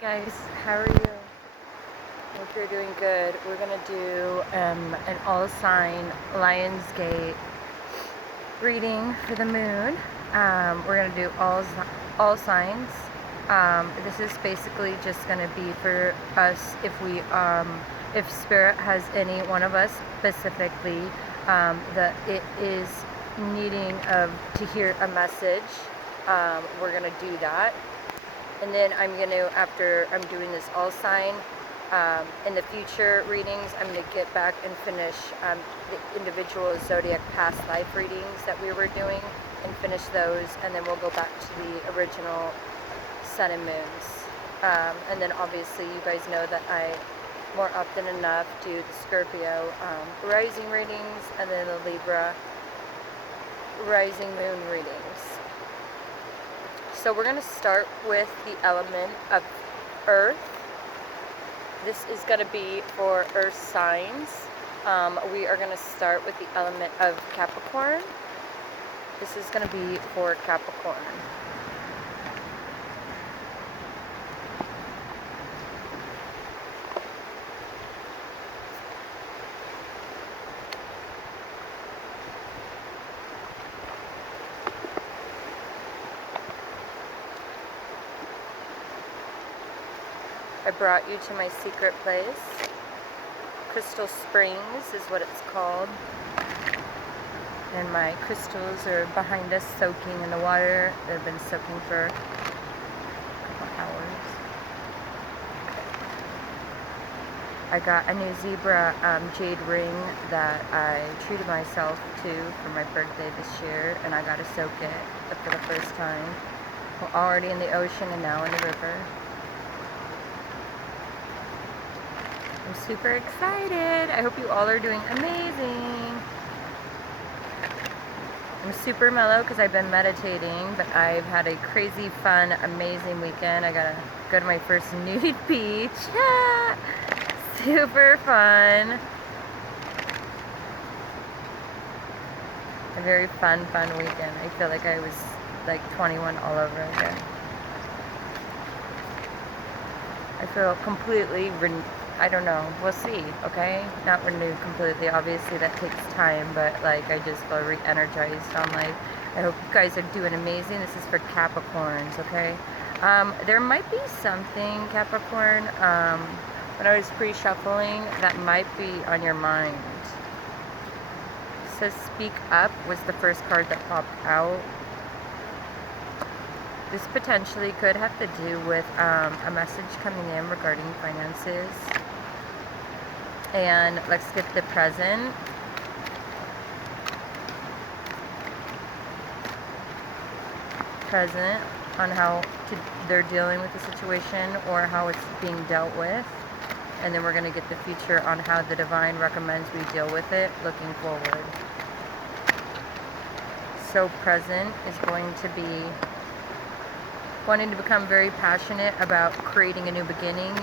Guys, how are you? Hope you're doing good. We're gonna do an all sign Lionsgate reading for the moon. We're gonna do all signs. This is basically just gonna be for us if spirit has any one of us specifically that it is needing to hear a message. We're gonna do that. And then I'm going to, after I'm doing this all sign, in the future readings, I'm going to get back and finish the individual Zodiac past life readings that we were doing and finish those. And then we'll go back to the original sun and moons. And then obviously you guys know that I more often enough do the Scorpio rising readings and then the Libra rising moon readings. So we're going to start with the element of earth. This is going to be for earth signs. We are going to start with the element of Capricorn. This is going to be for Capricorn. I brought you to my secret place. Crystal Springs is what it's called. And my crystals are behind us soaking in the water. They've been soaking for a couple hours. I got a new zebra jade ring that I treated myself to for my birthday this year. And I got to soak it for the first time. We're already in the ocean and now in the river. I'm super excited. I hope you all are doing amazing. I'm super mellow because I've been meditating, but I've had a crazy fun, amazing weekend. I got to go to my first nude beach. Super fun. A very fun weekend. I feel like I was like 21 all over again. I feel completely I don't know, we'll see, okay? Not renewed completely, obviously that takes time, but like I just feel re-energized on life. I hope you guys are doing amazing. This is for Capricorns, okay? There might be something, Capricorn, when I was pre-shuffling, that might be on your mind. It says Speak Up was the first card that popped out. This potentially could have to do with a message coming in regarding finances. And let's get the present. Present on how they're dealing with the situation or how it's being dealt with. And then we're going to get the future on how the divine recommends we deal with it looking forward. So present is going to be wanting to become very passionate about creating a new beginning.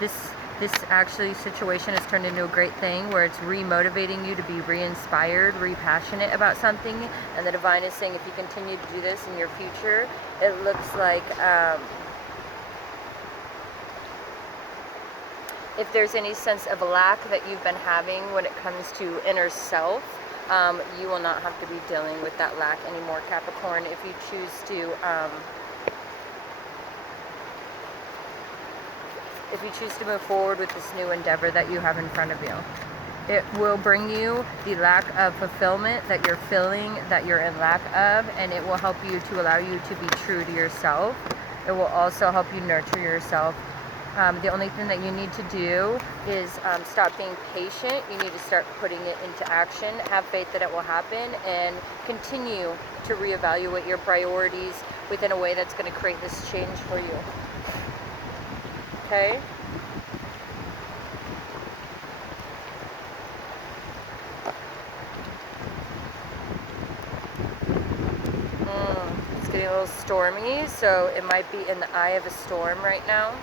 This actually situation has turned into a great thing where it's re-motivating you to be re-inspired, re-passionate about something, and the divine is saying if you continue to do this in your future, it looks like if there's any sense of lack that you've been having when it comes to inner self, you will not have to be dealing with that lack anymore, Capricorn, if you choose to move forward with this new endeavor that you have in front of you. It will bring you the lack of fulfillment that you're feeling, that you're in lack of, and it will help you to allow you to be true to yourself. It will also help you nurture yourself. The only thing that you need to do is stop being patient. You need to start putting it into action. Have faith that it will happen and continue to reevaluate your priorities within a way that's going to create this change for you. Okay? It's getting a little stormy, so it might be in the eye of a storm right now.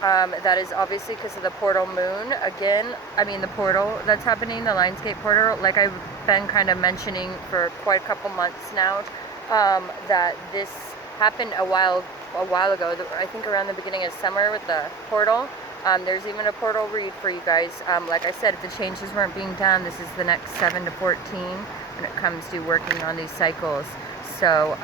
That is obviously because of the portal moon. Again, I mean the portal that's happening, the Lionsgate portal, like I've been kind of mentioning for quite a couple months now, that this happened a while a while ago, I think around the beginning of summer with the portal. There's even a portal read for you guys. Like I said, if the changes weren't being done, this is the next 7 to 14 when it comes to working on these cycles. So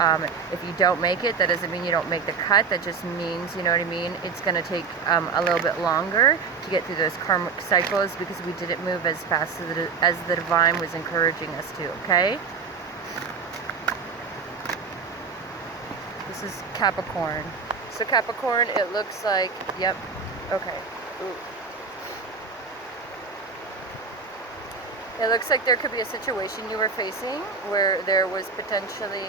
if you don't make it, that doesn't mean you don't make the cut. That just means, you know what I mean, it's going to take a little bit longer to get through those karmic cycles because we didn't move as fast as the divine was encouraging us to, okay? This is Capricorn. So Capricorn, it looks like, yep, okay. Ooh. It looks like there could be a situation you were facing where there was potentially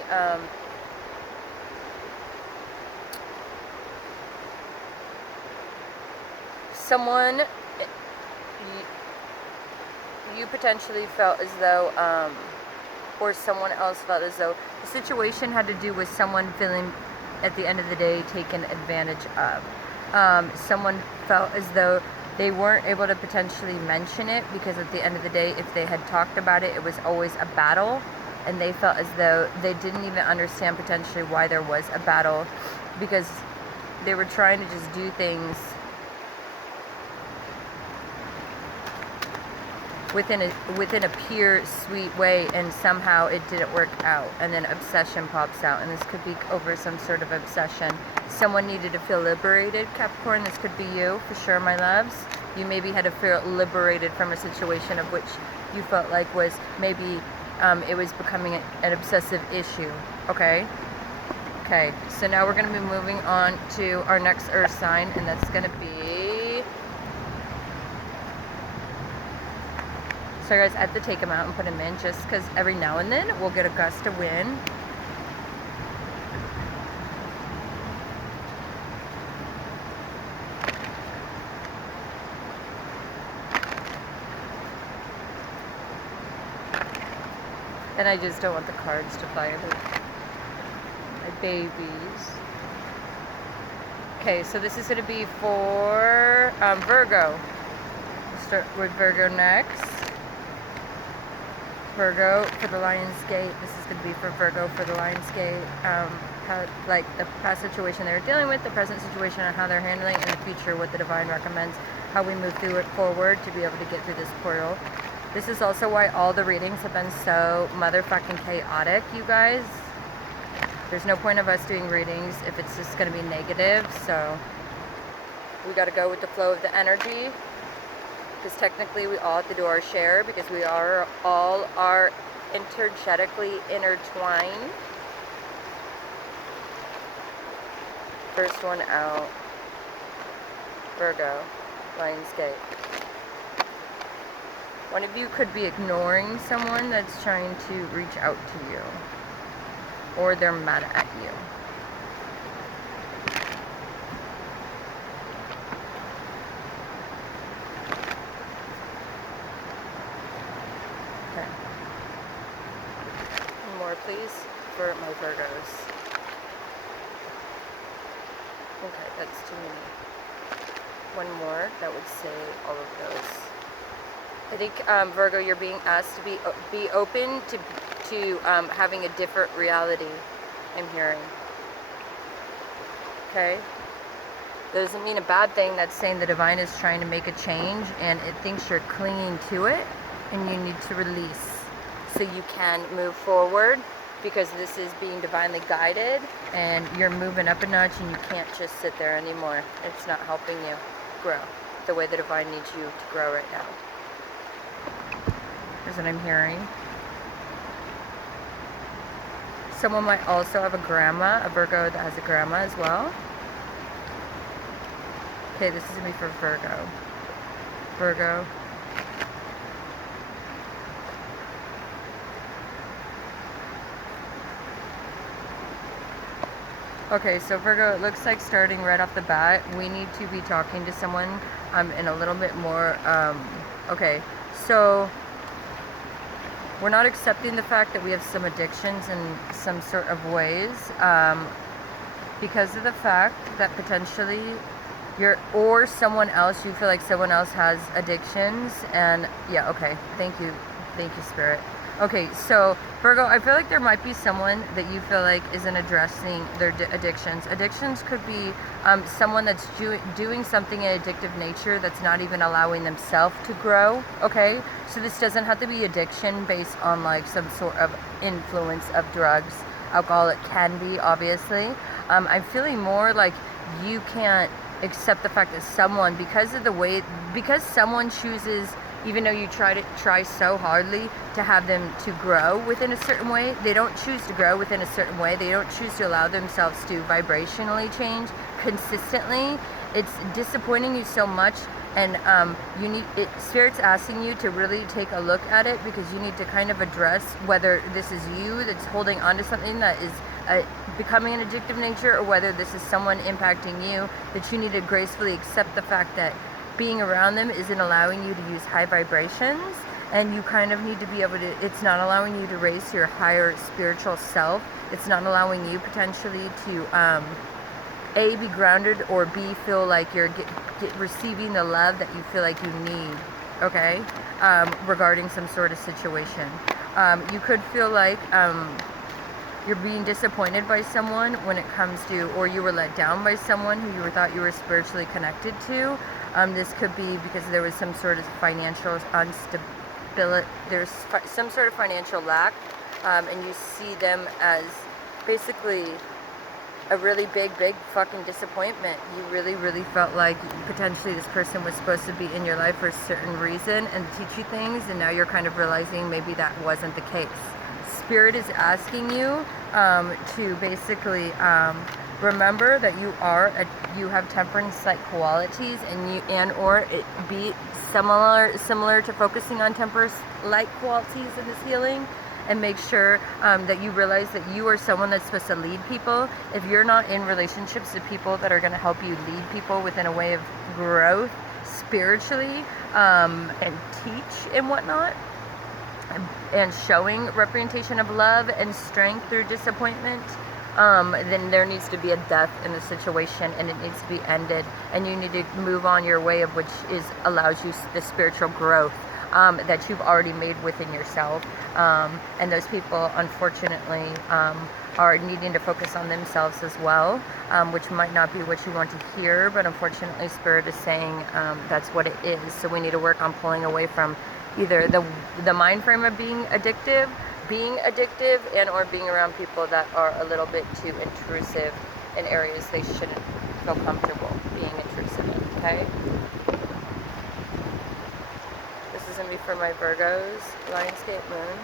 someone you potentially felt as though or someone else felt as though the situation had to do with someone feeling at the end of the day taken advantage of. Someone felt as though they weren't able to potentially mention it because at the end of the day, if they had talked about it, it was always a battle, and they felt as though they didn't even understand potentially why there was a battle because they were trying to just do things within a pure, sweet way, and somehow it didn't work out, and then obsession pops out, and this could be over some sort of obsession. Someone needed to feel liberated, Capricorn. This could be you, for sure, my loves. You maybe had to feel liberated from a situation of which you felt like was maybe it was becoming an obsessive issue, okay? Okay, so now we're going to be moving on to our next earth sign, and that's going to be... So guys, I have to take them out and put them in just because every now and then we'll get a gust of wind. And I just don't want the cards to fly over my babies. Okay, so this is going to be for Virgo. We'll start with Virgo next. Virgo for the Lion's Gate. This is going to be for Virgo for the Lion's Gate. Like the past situation they're dealing with, the present situation, and how they're handling, and the future, what the divine recommends, how we move through it forward to be able to get through this portal. This is also why all the readings have been so motherfucking chaotic, you guys. There's no point of us doing readings if it's just going to be negative, so we got to go with the flow of the energy. Because technically we all have to do our share because we all are energetically intertwined. First one out, Virgo, Lion's Gate. One of you could be ignoring someone that's trying to reach out to you, or they're mad at you. Please, for my Virgos. Okay, that's too many. One more that would say all of those. I think Virgo, you're being asked to be open to having a different reality. I'm hearing. Okay. That doesn't mean a bad thing. That's saying the divine is trying to make a change, and it thinks you're clinging to it, and you need to release so you can move forward. Because this is being divinely guided and you're moving up a notch and you can't just sit there anymore. It's not helping you grow the way the divine needs you to grow right now. That's what I'm hearing. Someone might also have a grandma, a Virgo that has a grandma as well. Okay, this is going to be for Virgo. Virgo. Okay, so Virgo, it looks like starting right off the bat, we need to be talking to someone in a little bit more, okay, so we're not accepting the fact that we have some addictions in some sort of ways because of the fact that potentially or someone else, you feel like someone else has addictions, and yeah, okay, thank you Spirit. Okay, so Virgo, I feel like there might be someone that you feel like isn't addressing their addictions. Addictions could be someone that's doing something in addictive nature that's not even allowing themselves to grow. Okay, so this doesn't have to be addiction based on like some sort of influence of drugs, alcohol. It can be, obviously. I'm feeling more like you can't accept the fact that someone, because someone chooses, even though you try so hardly to have them to grow within a certain way, they don't choose to grow within a certain way. They don't choose to allow themselves to vibrationally change consistently. It's disappointing you so much, and Spirit's asking you to really take a look at it, because you need to kind of address whether this is you that's holding on to something that is becoming an addictive nature, or whether this is someone impacting you, that you need to gracefully accept the fact that being around them isn't allowing you to use high vibrations, and you kind of need to be able to, it's not allowing you to raise your higher spiritual self. It's not allowing you potentially to A, be grounded, or B, feel like you're receiving the love that you feel like you need, okay, regarding some sort of situation. You could feel like you're being disappointed by someone when it comes to, or you were let down by someone who you thought you were spiritually connected to. This could be because there was some sort of financial instability, there's some sort of financial lack, and you see them as basically a really big fucking disappointment. You really felt like potentially this person was supposed to be in your life for a certain reason and teach you things, and now you're kind of realizing maybe that wasn't the case. Spirit is asking you to basically remember that you have temperance-like qualities, and or it be similar to focusing on temperance-like qualities in this healing, and make sure that you realize that you are someone that's supposed to lead people. If you're not in relationships with people that are going to help you lead people within a way of growth spiritually, and teach and whatnot, and showing representation of love and strength through disappointment, then there needs to be a death in the situation, and it needs to be ended, and you need to move on your way of which allows you the spiritual growth that you've already made within yourself. And those people, unfortunately, are needing to focus on themselves as well, which might not be what you want to hear, but unfortunately Spirit is saying that's what it is. So we need to work on pulling away from either the mind frame of being addictive, and or being around people that are a little bit too intrusive in areas they shouldn't feel comfortable being intrusive in, okay? This is going to be for my Virgos, Lionsgate Moon.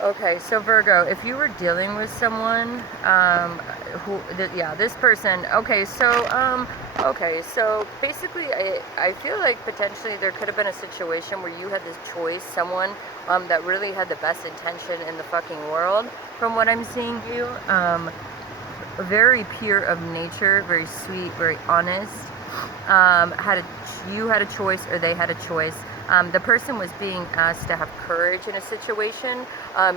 Okay, so Virgo, if you were dealing with someone, this person, okay, so basically I feel like potentially there could have been a situation where you had this choice, someone that really had the best intention in the fucking world, from what I'm seeing you, very pure of nature, very sweet, very honest, you had a choice, or they had a choice. The person was being asked to have courage in a situation,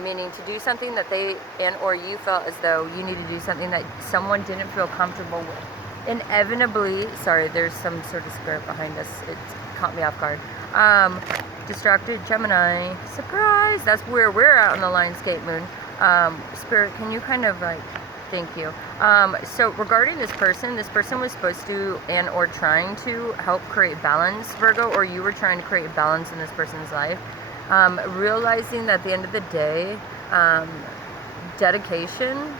meaning to do something that they and or you felt as though you need to do something that someone didn't feel comfortable with. Inevitably, sorry, there's some sort of spirit behind us. It caught me off guard. Distracted Gemini, surprise! That's where we're at on the Lionsgate Moon. Spirit, can you kind of like, thank you. So regarding this person was supposed to and or trying to help create balance, Virgo, or you were trying to create balance in this person's life. Realizing that at the end of the day, dedication,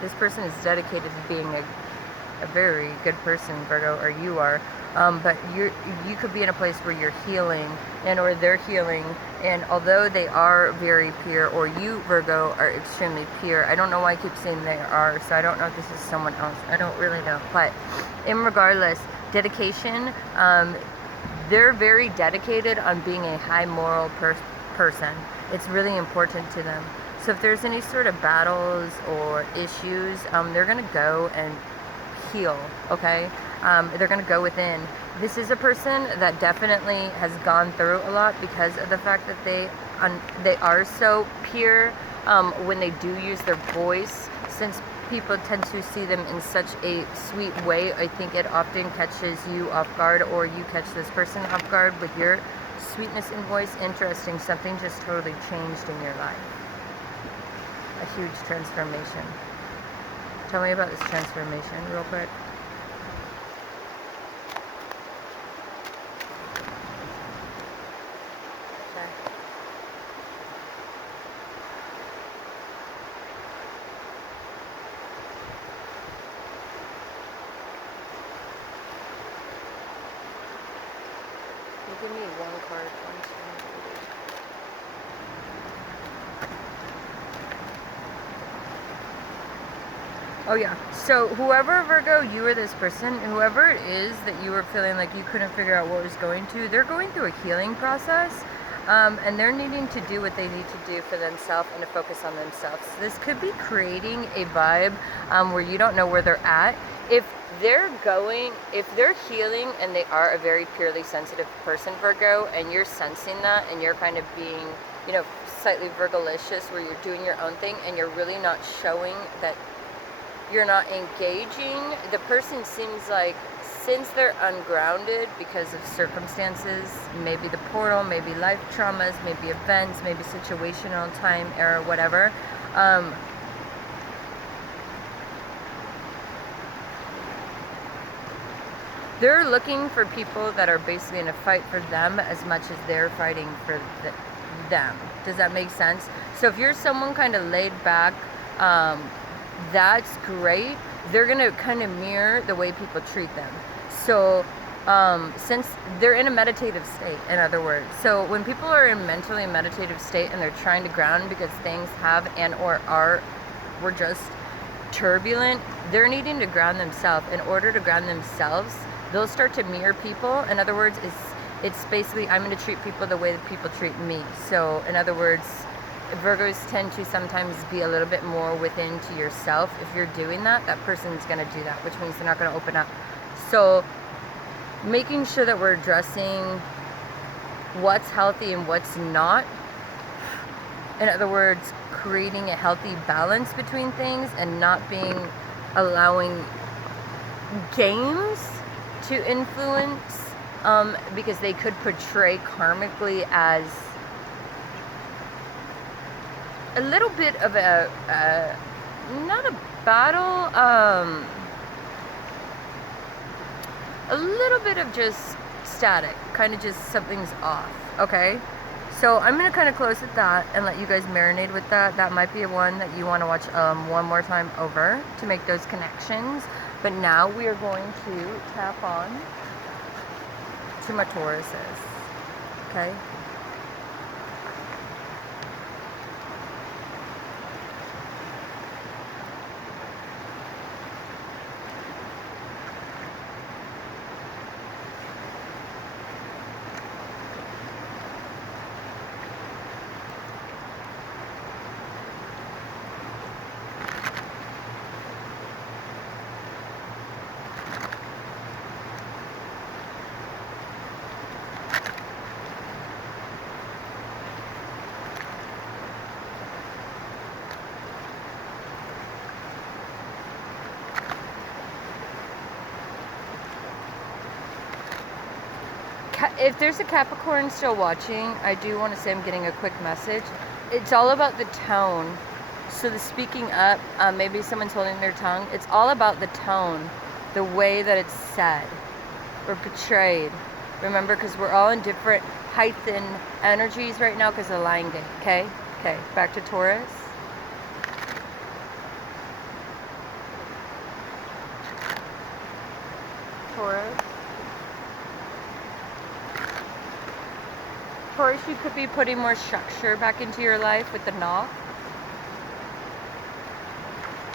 this person is dedicated to being a very good person, Virgo, or you are. But you could be in a place where you're healing, and or they're healing, and although they are very pure, or you, Virgo, are extremely pure. I don't know why I keep saying they are, so I don't know if this is someone else. I don't really know. But regardless, dedication, they're very dedicated on being a high moral person. It's really important to them. So if there's any sort of battles or issues, they're going to go and heal, okay? They're going to go within. This is a person that definitely has gone through a lot because of the fact that they are so pure when they do use their voice, since people tend to see them in such a sweet way. I think it often catches you off guard, or you catch this person off guard with your sweetness in voice. Interesting, something just totally changed in your life. A huge transformation. Tell me about this transformation real quick. Okay. Give me one card. One, two, three. Oh yeah. So whoever, Virgo, you or this person, whoever it is that you were feeling like you couldn't figure out what was going to, they're going through a healing process. And they're needing to do what they need to do for themselves and to focus on themselves. This could be creating a vibe where you don't know where they're at. If they're healing and they are a very purely sensitive person, Virgo, and you're sensing that and you're kind of being, you know, slightly Virgolicious, where you're doing your own thing and you're really not showing that you're not engaging, the person seems like, since they're ungrounded because of circumstances, maybe the portal, maybe life traumas, maybe events, maybe situational time, era, whatever, they're looking for people that are basically in a fight for them as much as they're fighting for them. Does that make sense? So if you're someone kind of laid back, that's great. They're going to kind of mirror the way people treat them. So since they're in a meditative state, in other words, so when people are in mentally meditative state and they're trying to ground because things have and or were just turbulent, they're needing to ground themselves. In order to ground themselves, they'll start to mirror people. In other words, it's basically, I'm going to treat people the way that people treat me. So in other words, Virgos tend to sometimes be a little bit more within to yourself. If you're doing that, that person's going to do that, which means they're not going to open up. So making sure that we're addressing what's healthy and what's not. In other words, creating a healthy balance between things and not allowing games to influence, because they could portray karmically as a little bit of not a battle, a little bit of just static, kind of just something's off, okay? So I'm going to kind of close with that and let you guys marinate with that. That might be one that you want to watch one more time over to make those connections. But now we are going to tap on to my Tauruses, okay? If there's a Capricorn still watching, I do want to say I'm getting a quick message. It's all about the tone. So the speaking up, maybe someone's holding their tongue. It's all about the tone, the way that it's said or portrayed. Remember, because we're all in different heights and energies right now because of the Lion Gate, okay? Okay, back to Taurus. Taurus. Taurus, you could be putting more structure back into your life with the knock.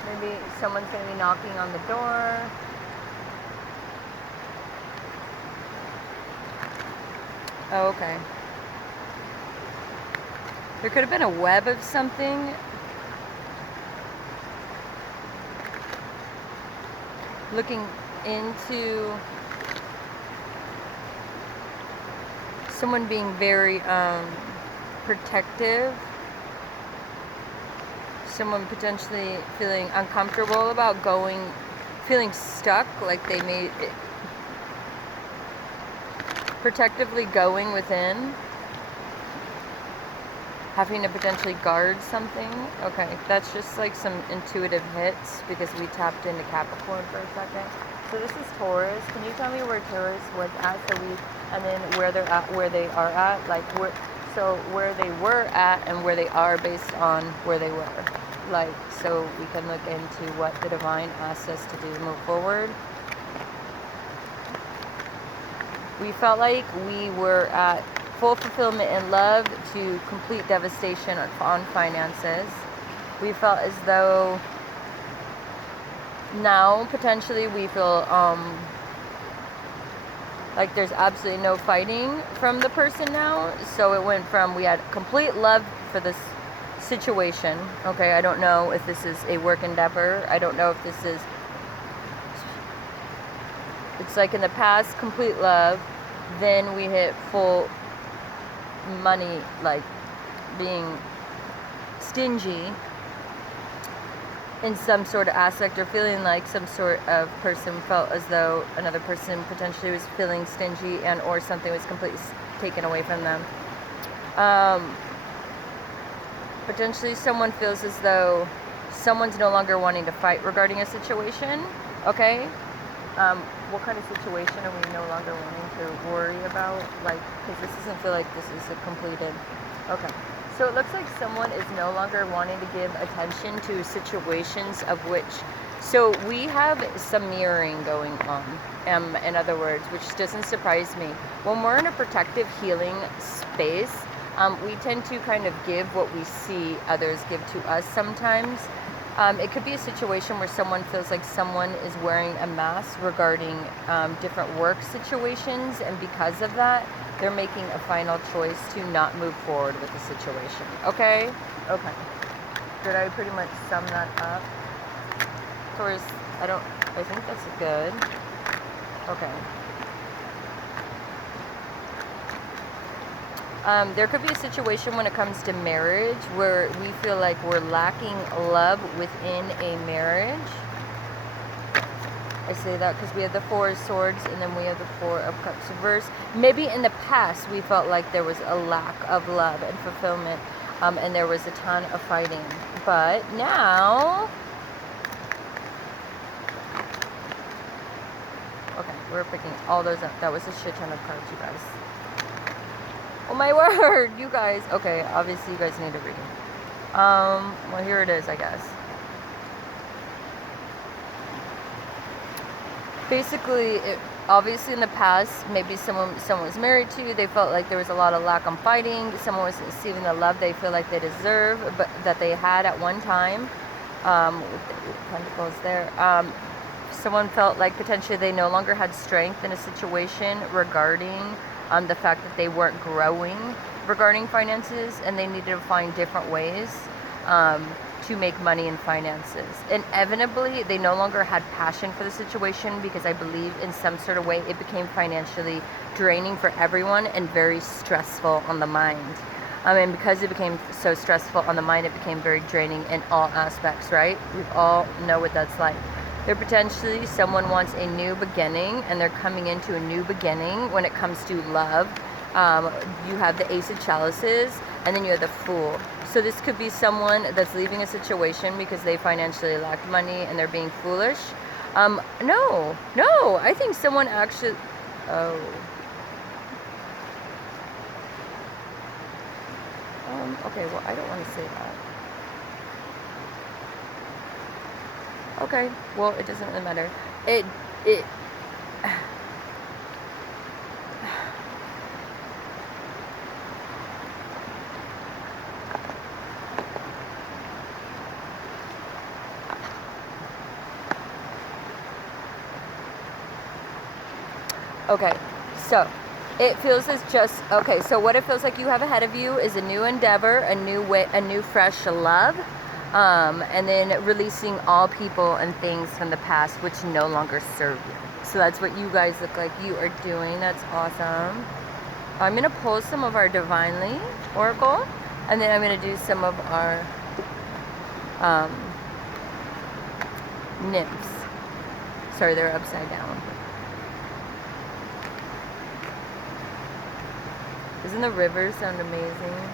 Maybe someone's going to be knocking on the door. Oh, okay. There could have been a web of something. Looking into someone being very protective. someone potentially feeling uncomfortable about going, feeling stuck, like they may protectively going within, having to potentially guard something. Okay, that's just like some intuitive hits because we tapped into Capricorn for a second. So this is Taurus. Can you tell me where Taurus was at? And then where they're at, where they are at, like where they were at and where they are based on where they were. Like, so we can look into what the divine asks us to do to move forward. We felt like we were at full fulfillment in love to complete devastation on finances. We felt as though now potentially we feel like there's absolutely no fighting from the person now. So it went from we had complete love for this situation. Okay, I don't know if this is a work endeavor. I don't know if this is, it's like in the past, complete love. Then we hit full money, like being stingy in some sort of aspect, or feeling like some sort of person felt as though another person potentially was feeling stingy and or something was completely taken away from them. Potentially someone feels as though someone's no longer wanting to fight regarding a situation. Okay, what kind of situation are we no longer wanting to worry about? Like, because this doesn't feel like this is a completed. Okay. So it looks like someone is no longer wanting to give attention to situations of which, so we have some mirroring going on, in other words, which doesn't surprise me. When we're in a protective healing space, we tend to kind of give what we see others give to us sometimes. It could be a situation where someone feels like someone is wearing a mask regarding different work situations, and because of that, they're making a final choice to not move forward with the situation. Okay? Okay. Did I pretty much sum that up? Taurus, I think that's good. Okay. There could be a situation when it comes to marriage where we feel like we're lacking love within a marriage. I say that because we have the Four of Swords and then we have the Four of Cups reversed. Maybe in the past we felt like there was a lack of love and fulfillment, and there was a ton of fighting. But now, okay, we're picking all those up. That was a shit ton of cards, you guys. Oh my word, you guys. Okay, obviously you guys need a reading. Well, here it is, I guess. Basically, obviously in the past, maybe someone was married to, they felt like there was a lot of lack of fighting. Someone wasn't receiving the love they feel like they deserve, but that they had at one time. With the Pentacles there. Someone felt like potentially they no longer had strength in a situation regarding the fact that they weren't growing regarding finances, and they needed to find different ways to make money in finances. Inevitably, they no longer had passion for the situation because I believe in some sort of way it became financially draining for everyone and very stressful on the mind. And because it became so stressful on the mind, it became very draining in all aspects, right? We all know what that's like. There potentially someone wants a new beginning, and they're coming into a new beginning when it comes to love. You have the Ace of Chalices, and then you have the Fool. So this could be someone that's leaving a situation because they financially lack money and they're being foolish. No, I think someone actually, okay, well, I don't want to say that. Okay, well, it doesn't really matter. Okay, so it feels as just, okay, so what it feels like you have ahead of you is a new endeavor, a new way, a new fresh love, and then releasing all people and things from the past which no longer serve you. So that's what you guys look like you are doing. That's awesome. I'm going to pull some of our Divinely Oracle, and then I'm going to do some of our um, nymphs. Sorry, they're upside down. Doesn't the river sound amazing?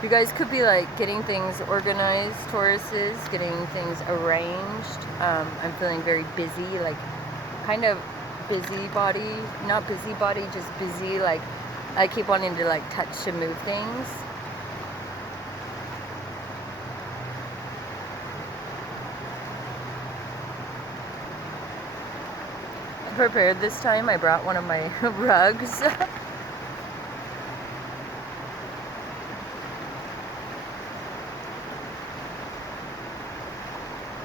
You guys could be like getting things organized, Tauruses, getting things arranged. I'm feeling very busy, like kind of busybody, not busybody, just busy. Like I keep wanting to like touch and move things. I'm prepared this time. I brought one of my rugs.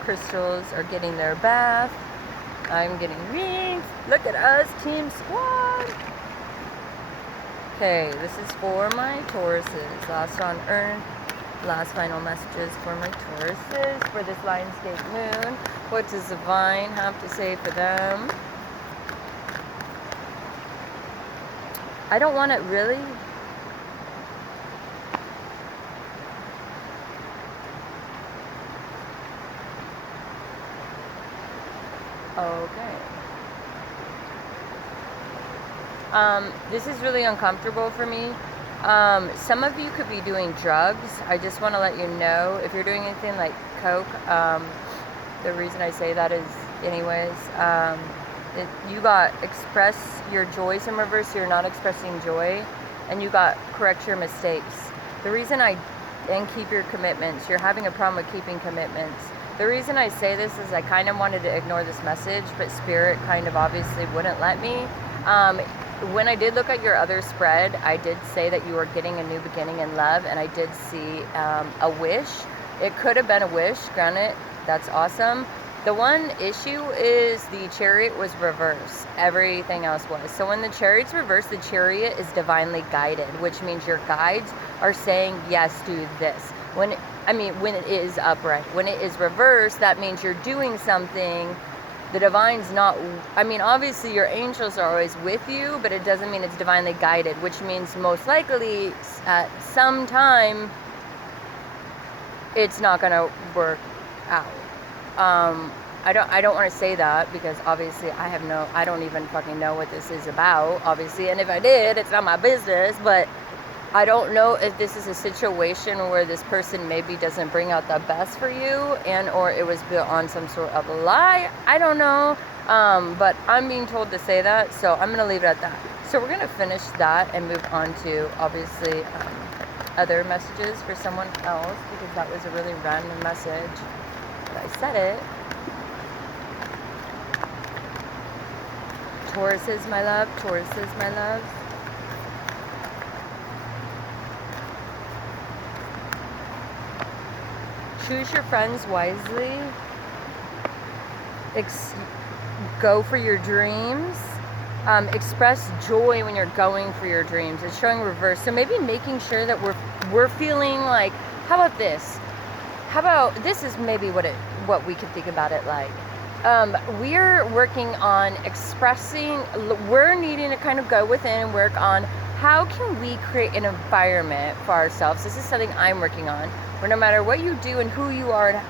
Crystals are getting their bath. I'm getting rings. Look at us, Team Squad. Okay, this is for my Tauruses. Last on Earth. Last final messages for my Tauruses for this Lionsgate moon. What does Divine have to say for them? I don't want it really. Okay. This is really uncomfortable for me. Some of you could be doing drugs. I just want to let you know, if you're doing anything like coke, the reason I say that is anyways, you got express your joys in reverse, so you're not expressing joy, and you got correct your mistakes. The reason and keep your commitments, you're having a problem with keeping commitments. The reason I say this is I kind of wanted to ignore this message, but Spirit kind of obviously wouldn't let me. When I did look at your other spread, I did say that you were getting a new beginning in love, and I did see a wish. It could have been a wish, granted, that's awesome. The one issue is the Chariot was reversed. Everything else was. So when the Chariot's reversed, the Chariot is divinely guided, which means your guides are saying, yes, do this. When it is upright. When it is reversed, that means you're doing something. The divine's not, obviously your angels are always with you, but it doesn't mean it's divinely guided, which means most likely at some time it's not going to work out. I don't want to say that because obviously I don't even fucking know what this is about, obviously, and if I did, it's not my business, but I don't know if this is a situation where this person maybe doesn't bring out the best for you, and or it was built on some sort of a lie. I don't know, but I'm being told to say that, so I'm going to leave it at that. So we're going to finish that and move on to, obviously, other messages for someone else, because that was a really random message. But I said it. Tauruses, my love. Tauruses, my love. Choose your friends wisely. Go for your dreams. Express joy when you're going for your dreams. It's showing reverse. So maybe making sure that we're feeling like, how about this? How about this is maybe what we could think about it like. We're working on expressing, we're needing to kind of go within and work on how can we create an environment for ourselves. This is something I'm working on, where no matter what you do and who you are,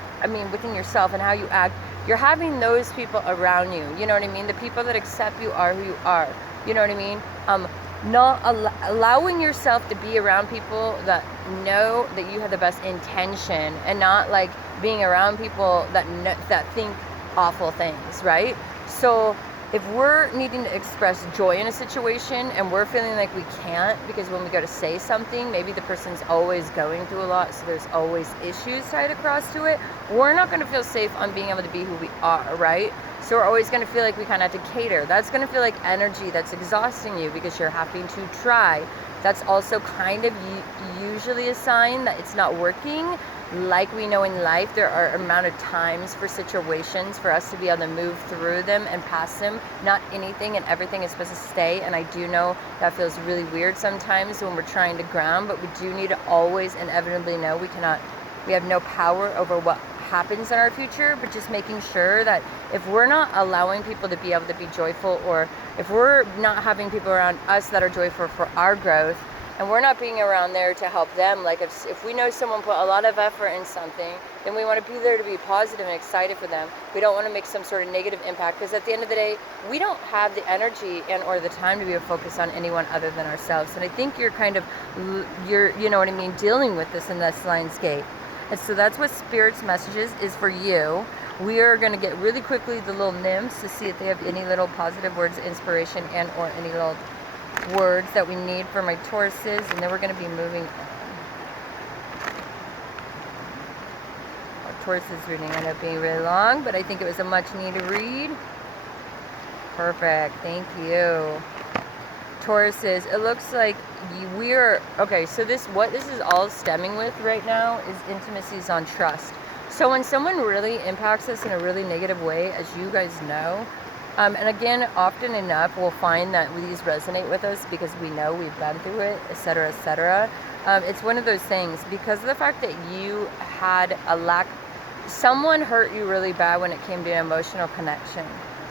within yourself and how you act, you're having those people around you. You know what I mean? The people that accept you are who you are. You know what I mean? Not allowing yourself to be around people that know that you have the best intention, and not like being around people that think awful things, right? So if we're needing to express joy in a situation and we're feeling like we can't because when we go to say something, maybe the person's always going through a lot, so there's always issues tied across to it, we're not going to feel safe on being able to be who we are, right? So we're always going to feel like we kind of have to cater. That's going to feel like energy that's exhausting you because you're having to try. That's also kind of usually a sign that it's not working. Like we know in life, there are amount of times for situations for us to be able to move through them and pass them. Not anything and everything is supposed to stay, and I do know that feels really weird sometimes when we're trying to ground, but we do need to always inevitably know we have no power over happens in our future, but just making sure that if we're not allowing people to be able to be joyful, or if we're not having people around us that are joyful for our growth, and we're not being around there to help them, like if we know someone put a lot of effort in something, then we want to be there to be positive and excited for them. We don't want to make some sort of negative impact, because at the end of the day, we don't have the energy and or the time to be able to focus on anyone other than ourselves. And I think you're kind of, you know what I mean, dealing with this in this Lion's Gate. And so that's what Spirit's messages is for you. We are going to get really quickly the little nymphs to see if they have any little positive words of inspiration and or any little words that we need for my Tauruses, and then we're going to be moving on. Our Tauruses reading ended up being really long, but I think it was a much needed read. Perfect, thank you. Tauruses, it looks like we're okay. So what this is all stemming with right now is intimacies on trust. So when someone really impacts us in a really negative way, as you guys know, and again, often enough, we'll find that these resonate with us because we know we've been through it, etc., etc. It's one of those things, because of the fact that you had someone hurt you really bad when it came to emotional connection.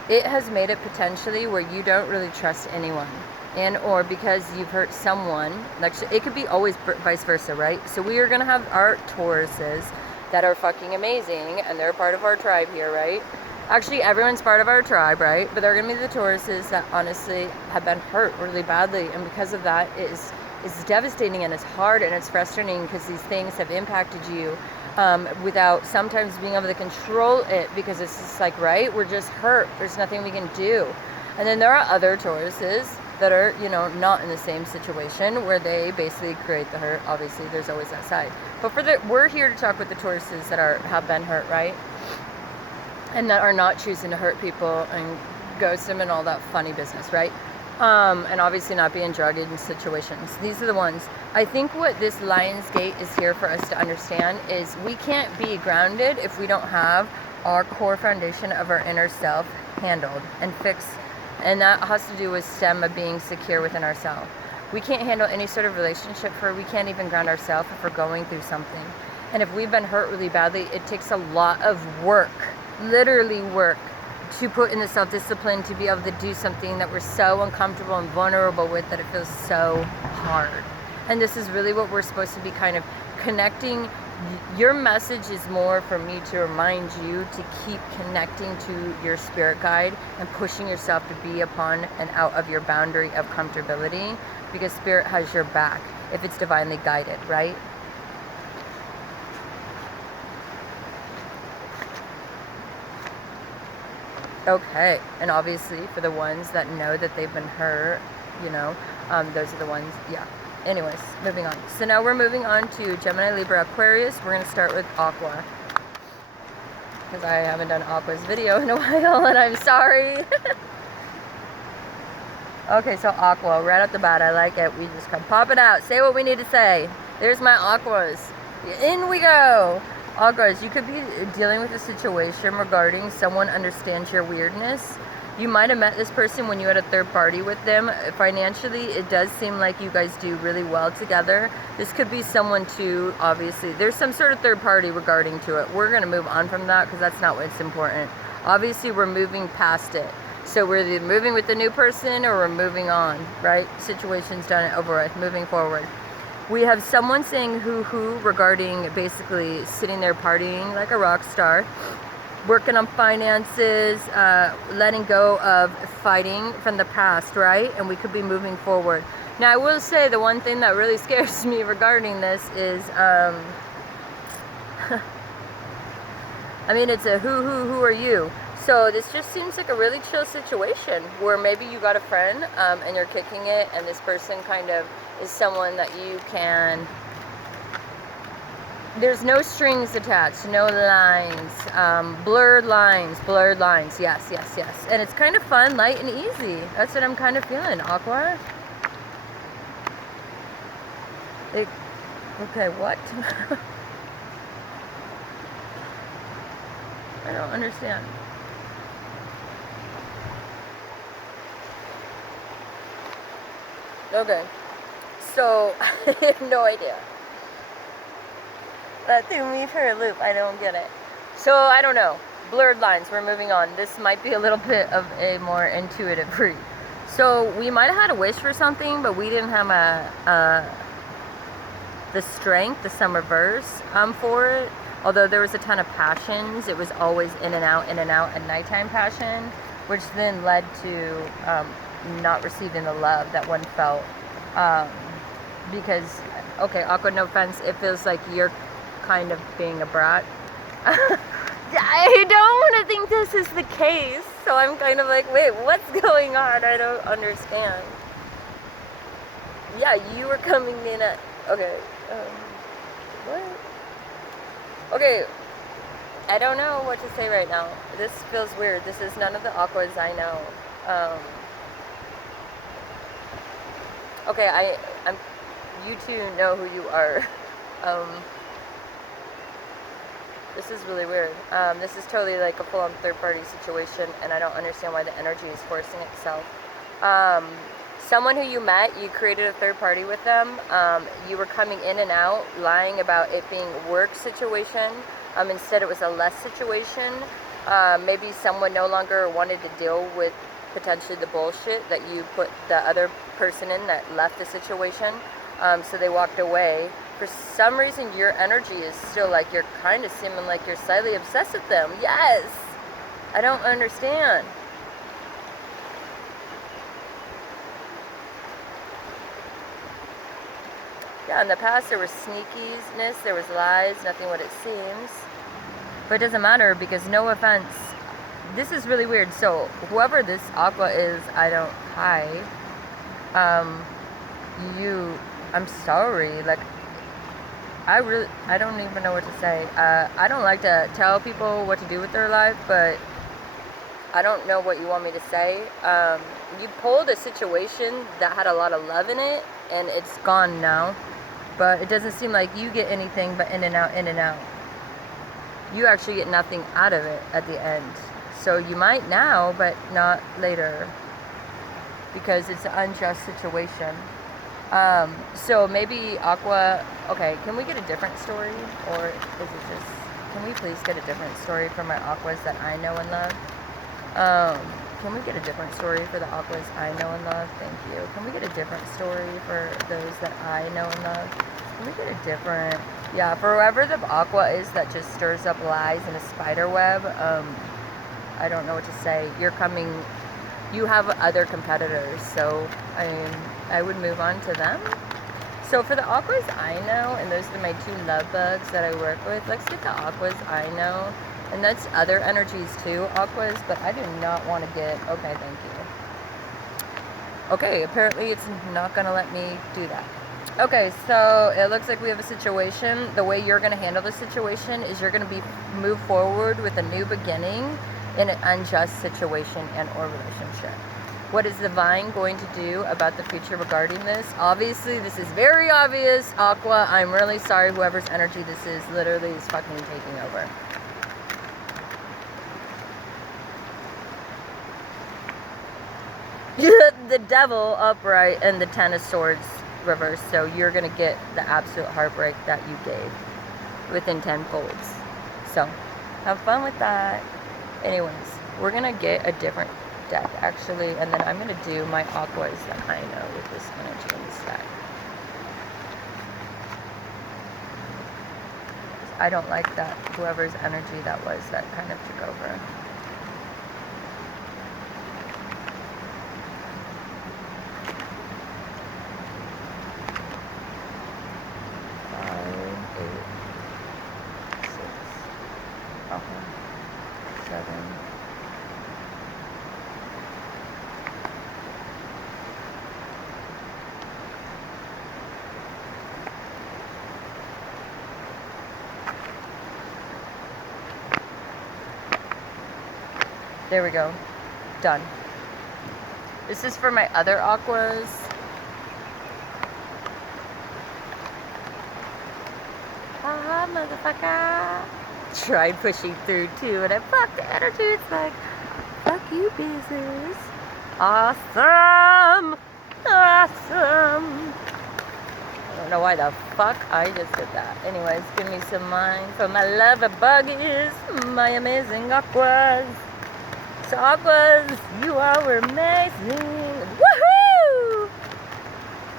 It has made it potentially where you don't really trust anyone, and or because you've hurt someone, like it could be always vice versa, right? So we are gonna have our Tauruses that are fucking amazing, and they're part of our tribe here, right? Actually, everyone's part of our tribe, right? But they're going to be the Tauruses that honestly have been hurt really badly. And because of that, it's devastating and it's hard and it's frustrating, because these things have impacted you without sometimes being able to control it, because it's just like, right, we're just hurt. There's nothing we can do. And then there are other Tauruses that are, you know, not in the same situation, where they basically create the hurt. Obviously, there's always that side. But we're here to talk with the Tauruses that have been hurt, right? And that are not choosing to hurt people and ghost them and all that funny business, right? And obviously not being drugged in situations. These are the ones. I think what this Lion's Gate is here for us to understand is we can't be grounded if we don't have our core foundation of our inner self handled and fixed. And that has to do with stem of being secure within ourselves. We can't handle any sort of relationship, for we can't even ground ourselves if we're going through something. And if we've been hurt really badly, it takes a lot of work, literally work, to put in the self-discipline to be able to do something that we're so uncomfortable and vulnerable with, that it feels so hard. And this is really what we're supposed to be kind of connecting. Your message is more for me to remind you to keep connecting to your spirit guide and pushing yourself to be upon and out of your boundary of comfortability, because spirit has your back if it's divinely guided, right? Okay, and obviously for the ones that know that they've been hurt, you know, those are the ones, yeah. Anyways, moving on. So now we're moving on to Gemini, Libra, Aquarius. We're going to start with Aqua, because I haven't done Aqua's video in a while, and I'm sorry. Okay, so Aqua, right off the bat, I like it. We just come pop it out, say what we need to say. There's my Aquas. In we go. Aquas, you could be dealing with a situation regarding someone understands your weirdness. You might have met this person when you had a third party with them. Financially, it does seem like you guys do really well together. This could be someone too, obviously. There's some sort of third party regarding to it. We're going to move on from that, because that's not what's important. Obviously, we're moving past it. So we're either moving with the new person or we're moving on, right? Situation's done and over with, moving forward. We have someone saying hoo-hoo regarding basically sitting there partying like a rock star, working on finances, letting go of fighting from the past, right? And we could be moving forward. Now, I will say the one thing that really scares me regarding this is, I mean, it's a who are you? So this just seems like a really chill situation where maybe you got a friend and you're kicking it, and this person kind of is someone that you can, there's no strings attached, no lines, blurred lines, yes, yes, yes. And it's kind of fun, light, and easy. That's what I'm kind of feeling, Aqua. Okay, what? I don't understand. Okay, so I have no idea. That threw me for a loop. I don't get it. So I don't know. Blurred lines. We're moving on. This might be a little bit of a more intuitive read. So we might have had a wish for something, but we didn't have the strength, the some reverse for it. Although there was a ton of passions, it was always in and out at nighttime passion, which then led to not receiving the love that one felt. Because, okay, Aqua, no offense, it feels like you're kind of being a brat. I don't want to think this is the case, so I'm kind of like, wait, what's going on? I don't understand. Yeah, you were coming in at, okay, what? Okay, I don't know what to say right now. This feels weird. This is none of the Aquas I know. Okay, you two know who you are. This is really weird. This is totally like a full-on third-party situation, and I don't understand why the energy is forcing itself. Someone who you met, you created a third party with them. You were coming in and out, lying about it being work situation. Instead, it was a less situation. Maybe someone no longer wanted to deal with potentially the bullshit that you put the other person in that left the situation. So they walked away. For some reason, your energy is still like you're kind of seeming like you're slightly obsessed with them. Yes! I don't understand. Yeah, in the past there was sneakiness, there was lies, nothing what it seems. But it doesn't matter because, no offense, this is really weird. So whoever this Aqua is, hi. I'm sorry. Like, I don't even know what to say. I don't like to tell people what to do with their life, but I don't know what you want me to say. You pulled a situation that had a lot of love in it, and it's gone now. But it doesn't seem like you get anything but in and out, in and out. You actually get nothing out of it at the end. So you might now, but not later. Because it's an unjust situation. So maybe Aqua, okay, can we get a different story? Or is it just, can we please get a different story for my Aquas that I know and love? Can we get a different story for the Aquas I know and love? Thank you. Can we get a different story for those that I know and love? Can we get a different, yeah, for whoever the Aqua is that just stirs up lies in a spider web, I don't know what to say. You have other competitors, so I would move on to them. So for the Aquas I know, and those are my two love bugs that I work with, let's get the Aquas I know. And that's other energies too, Aquas, but I do not want to get, okay, thank you. Okay, apparently it's not going to let me do that. Okay, so it looks like we have a situation. The way you're going to handle the situation is you're going to move forward with a new beginning in an unjust situation and or relationship. What is the Divine going to do about the future regarding this? Obviously, this is very obvious, Aqua. I'm really sorry whoever's energy this is literally is fucking taking over. The Devil upright and the Ten of Swords reversed. So you're going to get the absolute heartbreak that you gave within 10 folds. So have fun with that. Anyways, we're going to get a different deck actually, and then I'm going to do my Aquas that I know with this energy instead. I don't like that whoever's energy that was that kind of took over. There we go. Done. This is for my other Aquas. Ah, motherfucker. Tried pushing through too, and I fucked the energy. It's like, fuck you, business. Awesome. Awesome. I don't know why the fuck I just did that. Anyways, give me some mine for my lover buggies, my amazing aquas. So aquas, you are amazing. Woohoo!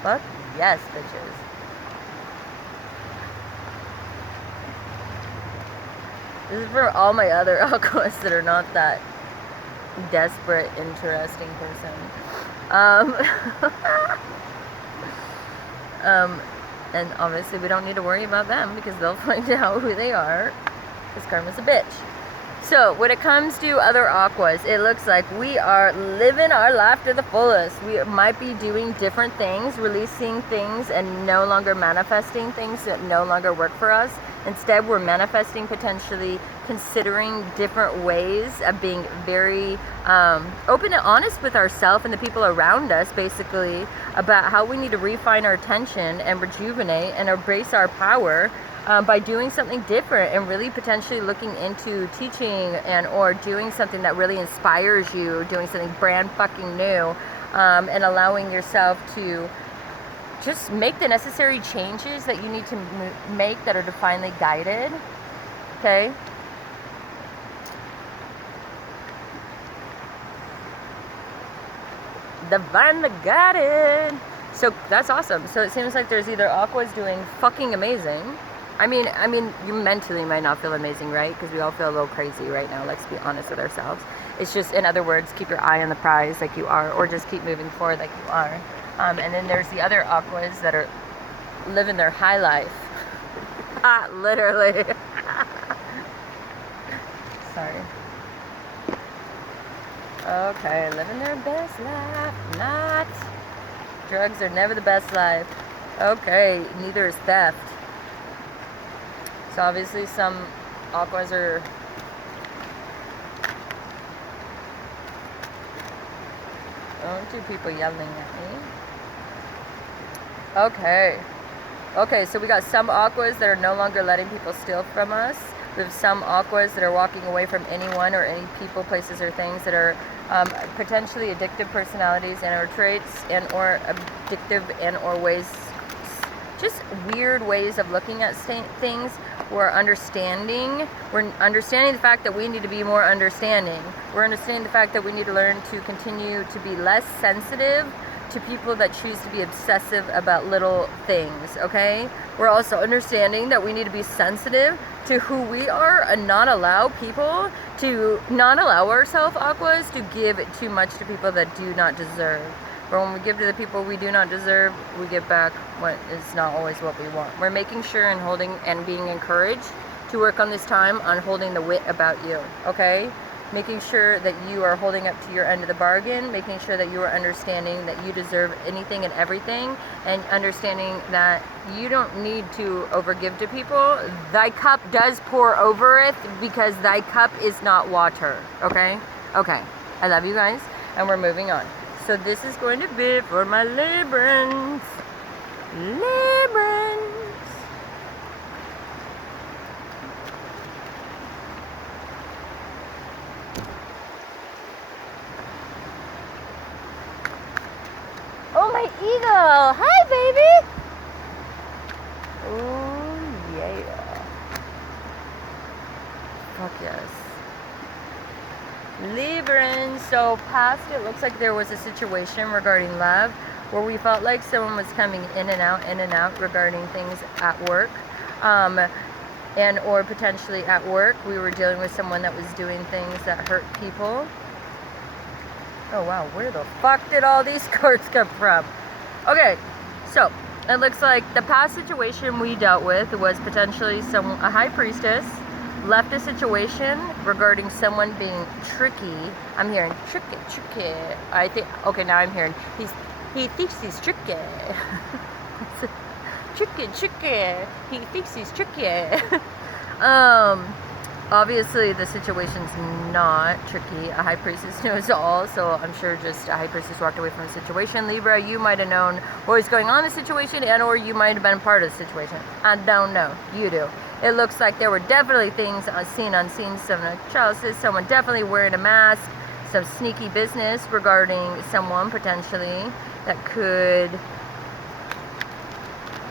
Fuck yes, bitches. This is for all my other aquas that are not that desperate, interesting person. And obviously we don't need to worry about them because they'll find out who they are, because karma's a bitch. So when it comes to other aquas, it looks like we are living our life to the fullest. We might be doing different things, releasing things and no longer manifesting things that no longer work for us. Instead, we're manifesting, potentially considering different ways of being very open and honest with ourselves and the people around us, basically, about how we need to refine our attention and rejuvenate and embrace our power by doing something different, and really potentially looking into teaching and or doing something that really inspires you, doing something brand fucking new, and allowing yourself to just make the necessary changes that you need to make that are divinely guided. Okay? Divinely guided. So that's awesome. So it seems like there's either aquas doing fucking amazing. I mean, you mentally might not feel amazing, right? Because we all feel a little crazy right now. Let's be honest with ourselves. It's just, in other words, keep your eye on the prize like you are, or just keep moving forward like you are. And then there's the other aquas that are living their high life. Literally. Sorry. Okay, living their best life. Not. Drugs are never the best life. Okay, neither is theft. So obviously some aquas are two people yelling at me. Okay, so we got some aquas that are no longer letting people steal from us. We have some aquas that are walking away from anyone or any people, places, or things that are potentially addictive personalities and or traits and or addictive and or ways, just weird ways of looking at things. We're understanding the fact that we need to be more understanding. We're understanding the fact that we need to learn to continue to be less sensitive to people that choose to be obsessive about little things, okay? We're also understanding that we need to be sensitive to who we are and not allow ourselves, aquas, to give too much to people that do not deserve. But when we give to the people we do not deserve, we give back what is not always what we want. We're making sure and holding and being encouraged to work on this time on holding the wit about you, okay? Making sure that you are holding up to your end of the bargain, making sure that you are understanding that you deserve anything and everything, and understanding that you don't need to overgive to people. Thy cup does pour overeth, because thy cup is not water, okay? Okay, I love you guys, and we're moving on. So this is going to be for my Librans. Oh, my eagle! Hi, baby! Oh, yeah. Fuck yes. Librans. So past, it looks like there was a situation regarding love where we felt like someone was coming in and out regarding things at work, and or potentially at work we were dealing with someone that was doing things that hurt people. Oh wow, where the fuck did all these cards come from? Okay, so it looks like the past situation we dealt with was potentially a high priestess left a situation regarding someone being tricky. I'm hearing tricky. I think, okay, now I'm hearing he thinks he's tricky. tricky. He thinks he's tricky. Obviously the situation's not tricky. A high priestess knows all, so I'm sure just a high priestess walked away from the situation. Libra, you might have known what was going on in the situation, and or you might have been part of the situation. I don't know. You do. It looks like there were definitely things seen, unseen, some chalices, someone definitely wearing a mask, some sneaky business regarding someone potentially that could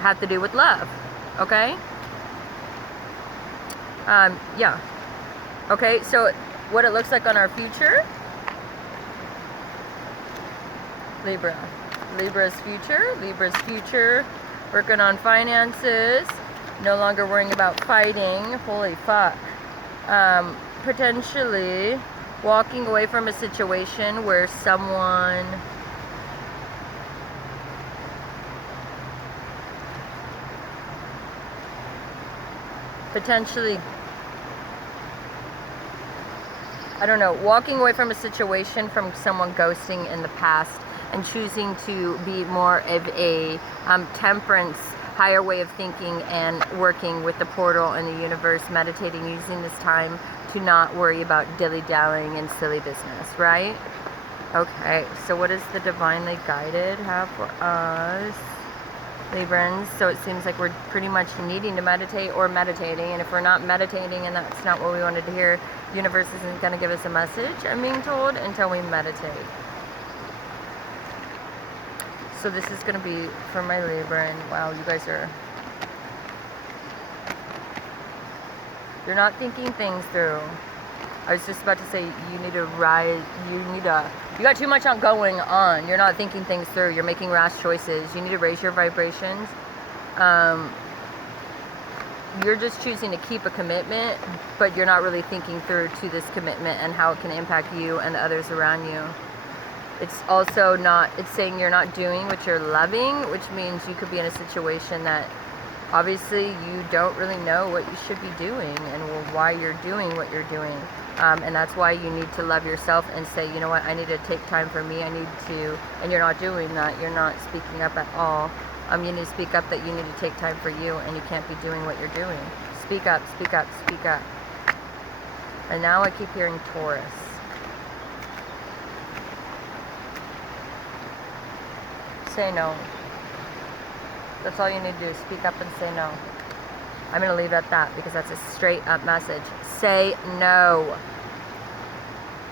have to do with love, okay? Yeah. Okay, so what it looks like on our future, Libra. Libra's future, working on finances, no longer worrying about fighting, holy fuck. Potentially walking away from a situation where someone potentially, I don't know, walking away from a situation from someone ghosting in the past and choosing to be more of a temperance, higher way of thinking and working with the portal and the universe, meditating, using this time to not worry about dilly-dallying and silly business, right? Okay, so what does the divinely guided have for us, Librans? So it seems like we're pretty much needing to meditate or meditating, and if we're not meditating and that's not what we wanted to hear, universe isn't going to give us a message, I'm being told, until we meditate. So this is going to be for my Libra, and wow, you guys are, you're not thinking things through. I was just about to say, you need to rise, you got too much going on. You're not thinking things through. You're making rash choices. You need to raise your vibrations. You're just choosing to keep a commitment, but you're not really thinking through to this commitment and how it can impact you and others around you. It's also not, it's saying you're not doing what you're loving, which means you could be in a situation that obviously you don't really know what you should be doing and why you're doing what you're doing. And that's why you need to love yourself and say, you know what, I need to take time for me. I need to, and you're not doing that. You're not speaking up at all. You need to speak up that you need to take time for you, and you can't be doing what you're doing. Speak up, speak up, speak up. And now I keep hearing Taurus. Say no. That's all you need to do, speak up and say no. I'm going to leave it at that because that's a straight up message. Say no.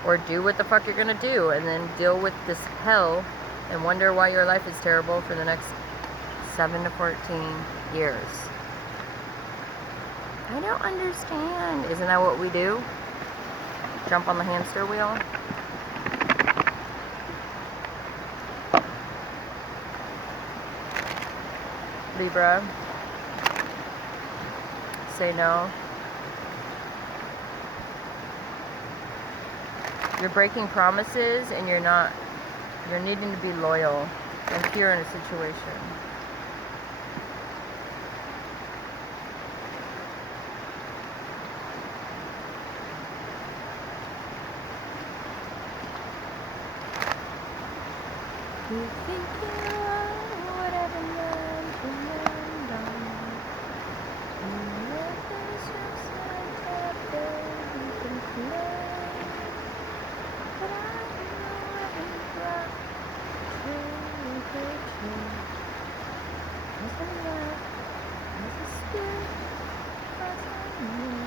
Or do what the fuck you're going to do, and then deal with this hell and wonder why your life is terrible for the next 7 to 14 years. I don't understand. Isn't that what we do? Jump on the hamster wheel? Libra, say no. You're breaking promises and you're needing to be loyal and pure in a situation. You think you are whatever man can done. You let this yourself up there, you can play. But I know every breath to true. As a love, as a spirit, as I know.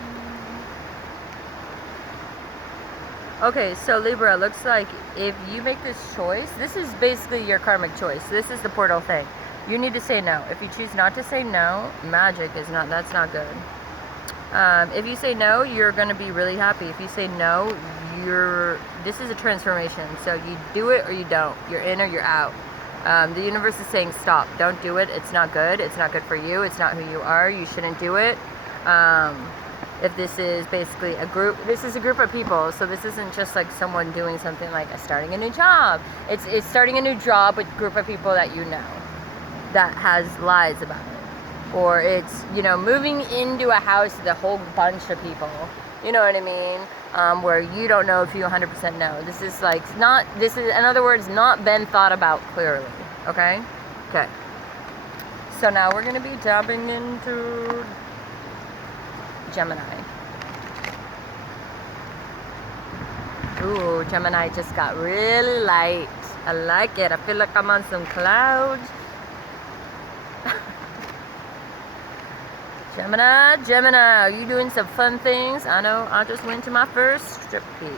Okay, so Libra, looks like if you make this choice, this is basically your karmic choice. This is the portal thing. You need to say no. If you choose not to say no, magic is not, that's not good. If you say no, you're going to be really happy. If you say no, this is a transformation. So you do it or you don't. You're in or you're out. The universe is saying stop. Don't do it. It's not good. It's not good for you. It's not who you are. You shouldn't do it. If this is basically a group, this is a group of people, so this isn't just like someone doing something like starting a new job. It's starting a new job with a group of people that you know, that has lies about it. Or it's, you know, moving into a house with a whole bunch of people, you know what I mean? Where you don't know if you 100% know. This is like, this is, in other words, not been thought about clearly, okay? Okay. So now we're going to be tapping into Gemini. Ooh, Gemini just got really light. I like it. I feel like I'm on some clouds. Gemini, are you doing some fun things? I know I just went to my first strip beach.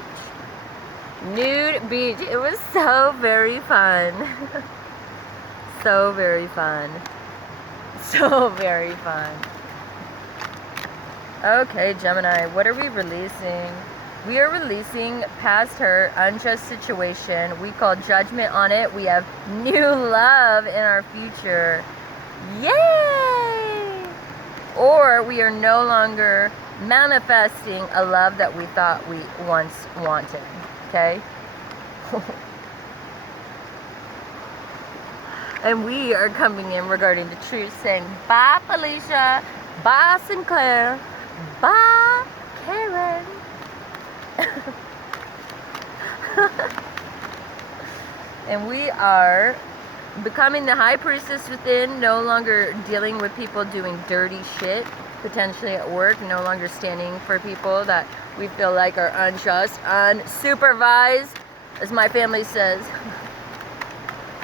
Nude beach. It was so very fun. So very fun. So very fun. Okay, Gemini, what are we releasing? We are releasing past her unjust situation. We call judgment on it. We have new love in our future. Yay! Or we are no longer manifesting a love that we thought we once wanted. Okay? And we are coming in regarding the truth, saying bye Felicia, bye Sinclair, bye Karen. And we are becoming the high priestess within, no longer dealing with people doing dirty shit, potentially at work, no longer standing for people that we feel like are unjust, unsupervised, as my family says.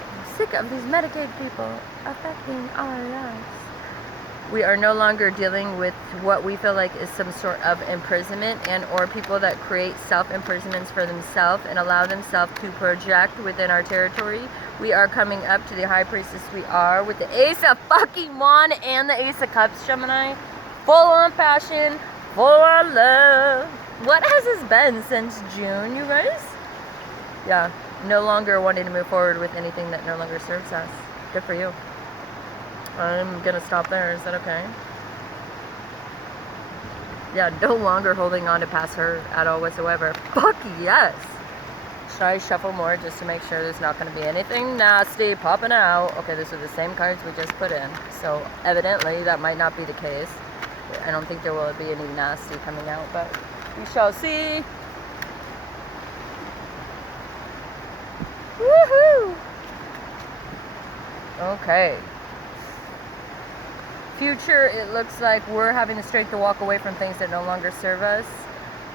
I'm sick of these Medicaid people affecting our lives. We are no longer dealing with what we feel like is some sort of imprisonment and or people that create self-imprisonments for themselves and allow themselves to project within our territory. We are coming up to the high priestess we are with the Ace of fucking Wand and the Ace of Cups, Gemini. Full on passion, full on love. What has this been since June, you guys? Yeah, no longer wanting to move forward with anything that no longer serves us. Good for you. I'm gonna stop there. Is that okay? Yeah, no longer holding on to past hurt at all whatsoever. Fuck yes! Should I shuffle more just to make sure there's not gonna be anything nasty popping out? Okay, these are the same cards we just put in. So evidently that might not be the case. I don't think there will be any nasty coming out, but we shall see. Woohoo! Okay. Future, it looks like we're having the strength to walk away from things that no longer serve us,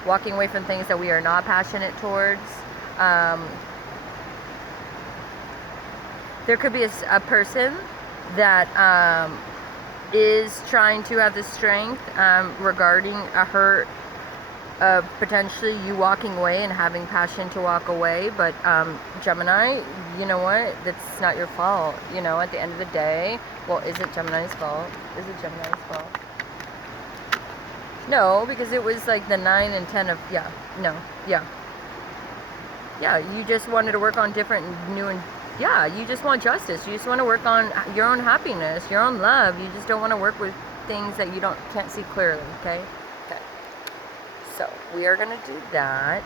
walking away from things that we are not passionate towards. There could be a person that is trying to have the strength regarding a hurt of potentially you walking away and having passion to walk away, but Gemini, you know what, that's not your fault. You know, at the end of the day, well, is it Gemini's fault? Is it Gemini's fault? No, because it was like the 9 and 10 of, yeah, no, yeah. Yeah, you just wanted to work on different new and, yeah, you just want justice. You just want to work on your own happiness, your own love. You just don't want to work with things that you can't see clearly, okay? Okay. So, we are going to do that.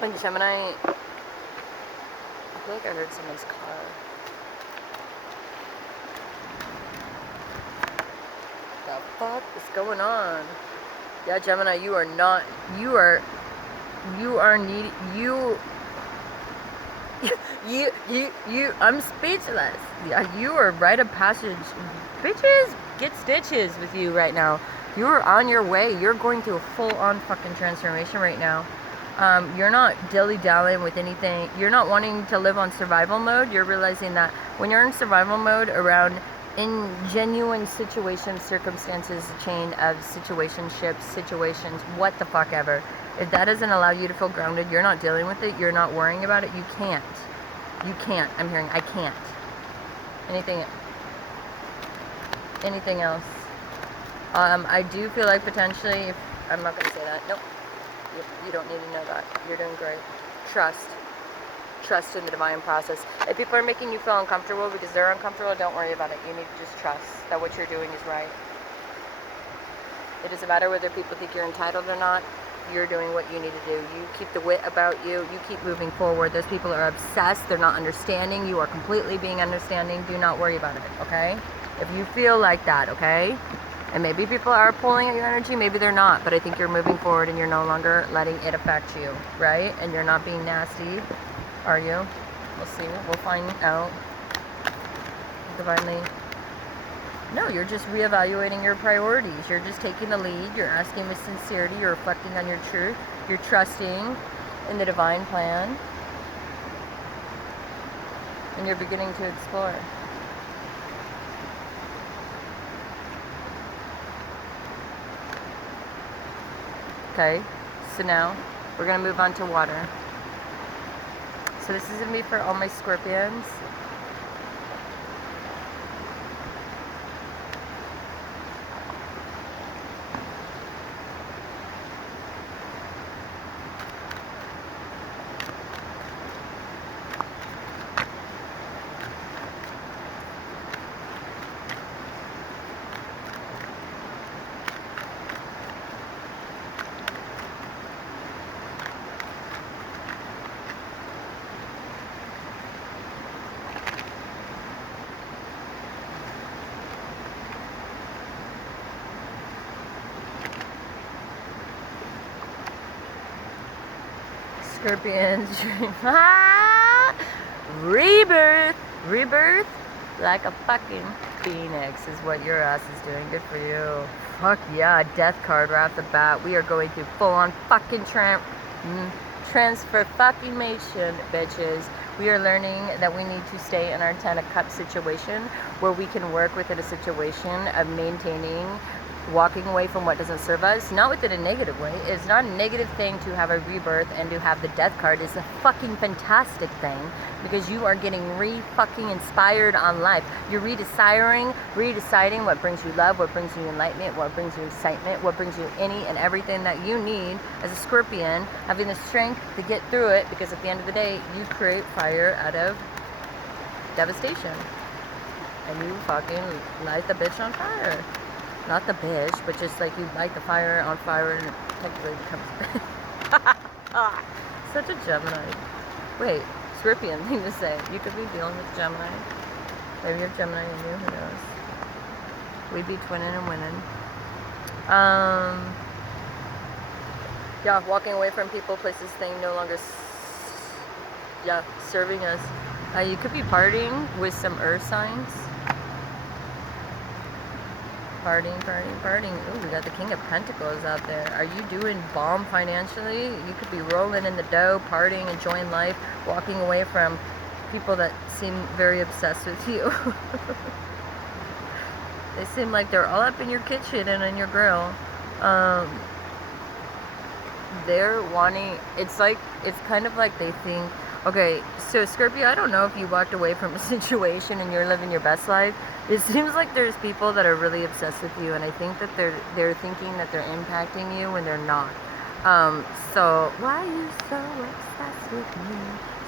And Gemini, I feel like I heard someone's car. What the fuck is going on? Yeah, Gemini, you are not, you are needy, I'm speechless. Yeah, you are rite of passage. Bitches, get stitches with you right now. You are on your way. You're going through a full-on fucking transformation right now. You're not dilly-dallying with anything. You're not wanting to live on survival mode. You're realizing that when you're in survival mode around in genuine situations, circumstances, a chain of situationships, situations, what the fuck ever. If that doesn't allow you to feel grounded, you're not dealing with it, you're not worrying about it, you can't. You can't. I'm hearing, I can't. Anything else? I do feel like potentially, I'm not going to say that. Nope. You don't need to know that. You're doing great. Trust in the divine process. If people are making you feel uncomfortable because they're uncomfortable, don't worry about it. You need to just trust that what you're doing is right. It doesn't matter whether people think you're entitled or not. You're doing what you need to do. You keep the wit about you. You keep moving forward. Those people are obsessed. They're not understanding. You are completely being understanding. Do not worry about it, okay? If you feel like that, okay? And maybe people are pulling at your energy, maybe they're not, but I think you're moving forward and you're no longer letting it affect you, right? And you're not being nasty, are you? We'll see. We'll find out. Divinely. No, you're just reevaluating your priorities. You're just taking the lead. You're asking with sincerity. You're reflecting on your truth. You're trusting in the divine plan. And you're beginning to explore. Okay, so now we're going to move on to water. So this is going to be for all my Scorpions. Scorpions. Rebirth. Rebirth like a fucking phoenix is what your ass is doing. Good for you. Fuck yeah, death card right off the bat. We are going to full on fucking transfer fucking mation, bitches. We are learning that we need to stay in our 10 of Cups situation where we can work within a situation of maintaining, walking away from what doesn't serve us, not within a negative way. It's not a negative thing to have a rebirth and to have the death card. It's a fucking fantastic thing because you are getting fucking inspired on life. You're redeciding what brings you love, what brings you enlightenment, what brings you excitement, what brings you any and everything that you need as a Scorpion, having the strength to get through it, because at the end of the day, you create fire out of devastation. And you fucking light the bitch on fire. Not the bitch, but just like you light the fire on fire and it technically becomes such a Gemini. Wait, Scorpion thing to say. You could be dealing with Gemini. Maybe you're Gemini and you, who knows. We'd be twinning and winning. Yeah, walking away from people, places, things no longer serving us. You could be partying with some earth signs. Partying. Ooh, we got the King of Pentacles out there. Are you doing bomb financially? You could be rolling in the dough, partying, enjoying life, walking away from people that seem very obsessed with you. They seem like they're all up in your kitchen and in your grill. They're wanting, it's kind of like they think, okay, so Scorpio, I don't know if you walked away from a situation and you're living your best life. It seems like there's people that are really obsessed with you, and I think that they're thinking that they're impacting you when they're not. So why are you so obsessed with me?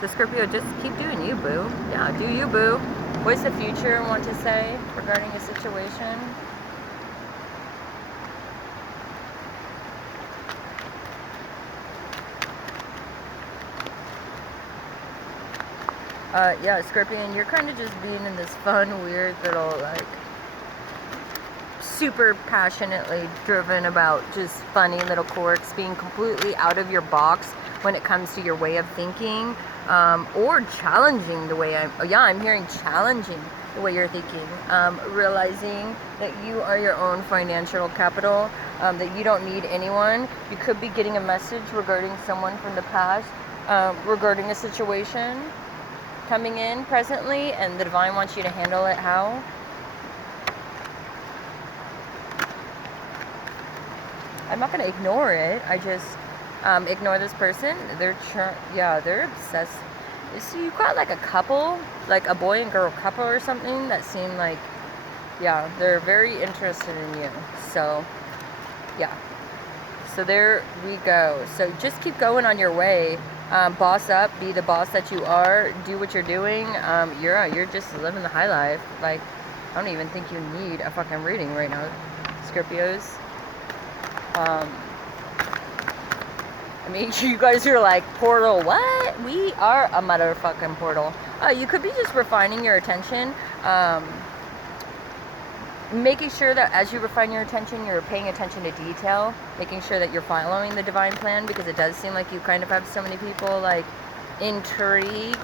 So Scorpio, just keep doing you, boo. Yeah, do you, boo. What's the future want to say regarding a situation? Yeah, Scorpion, you're kind of just being in this fun, weird little, like, super passionately driven about just funny little quirks, being completely out of your box when it comes to your way of thinking, or challenging the way I'm hearing challenging the way you're thinking, realizing that you are your own financial capital, that you don't need anyone. You could be getting a message regarding someone from the past, regarding a situation coming in presently, and the divine wants you to handle it how? I'm not going to ignore it. I just ignore this person. They're obsessed. So you got like a couple, like a boy and girl couple or something that seem like, yeah, they're very interested in you. So, yeah. So there we go. So just keep going on your way. Boss up, be the boss that you are, do what you're doing. You're just living the high life. Like, I don't even think you need a fucking reading right now, Scorpios. I mean, you guys are like, portal, what? We are a motherfucking portal. You could be just refining your attention, making sure that as you refine your attention, you're paying attention to detail, making sure that you're following the divine plan, because it does seem like you kind of have so many people, like, intrigued.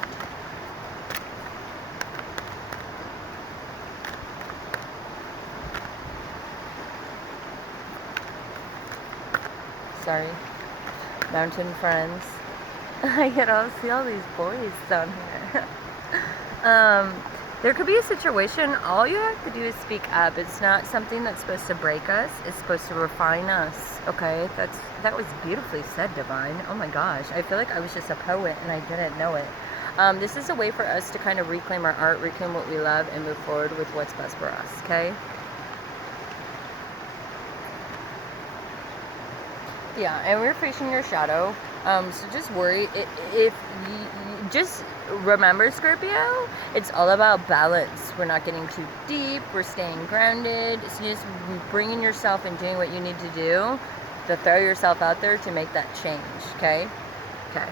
Sorry. Mountain friends. I can all see all these boys down here. There could be a situation, all you have to do is speak up. It's not something that's supposed to break us. It's supposed to refine us, okay? That was beautifully said, Divine. Oh my gosh. I feel like I was just a poet and I didn't know it. This is a way for us to kind of reclaim our art, reclaim what we love, and move forward with what's best for us, okay? Yeah, and we're facing your shadow. So just worry. If you just remember, Scorpio, it's all about balance. We're not getting too deep. We're staying grounded. So just bringing yourself and doing what you need to do to throw yourself out there to make that change, okay? Okay.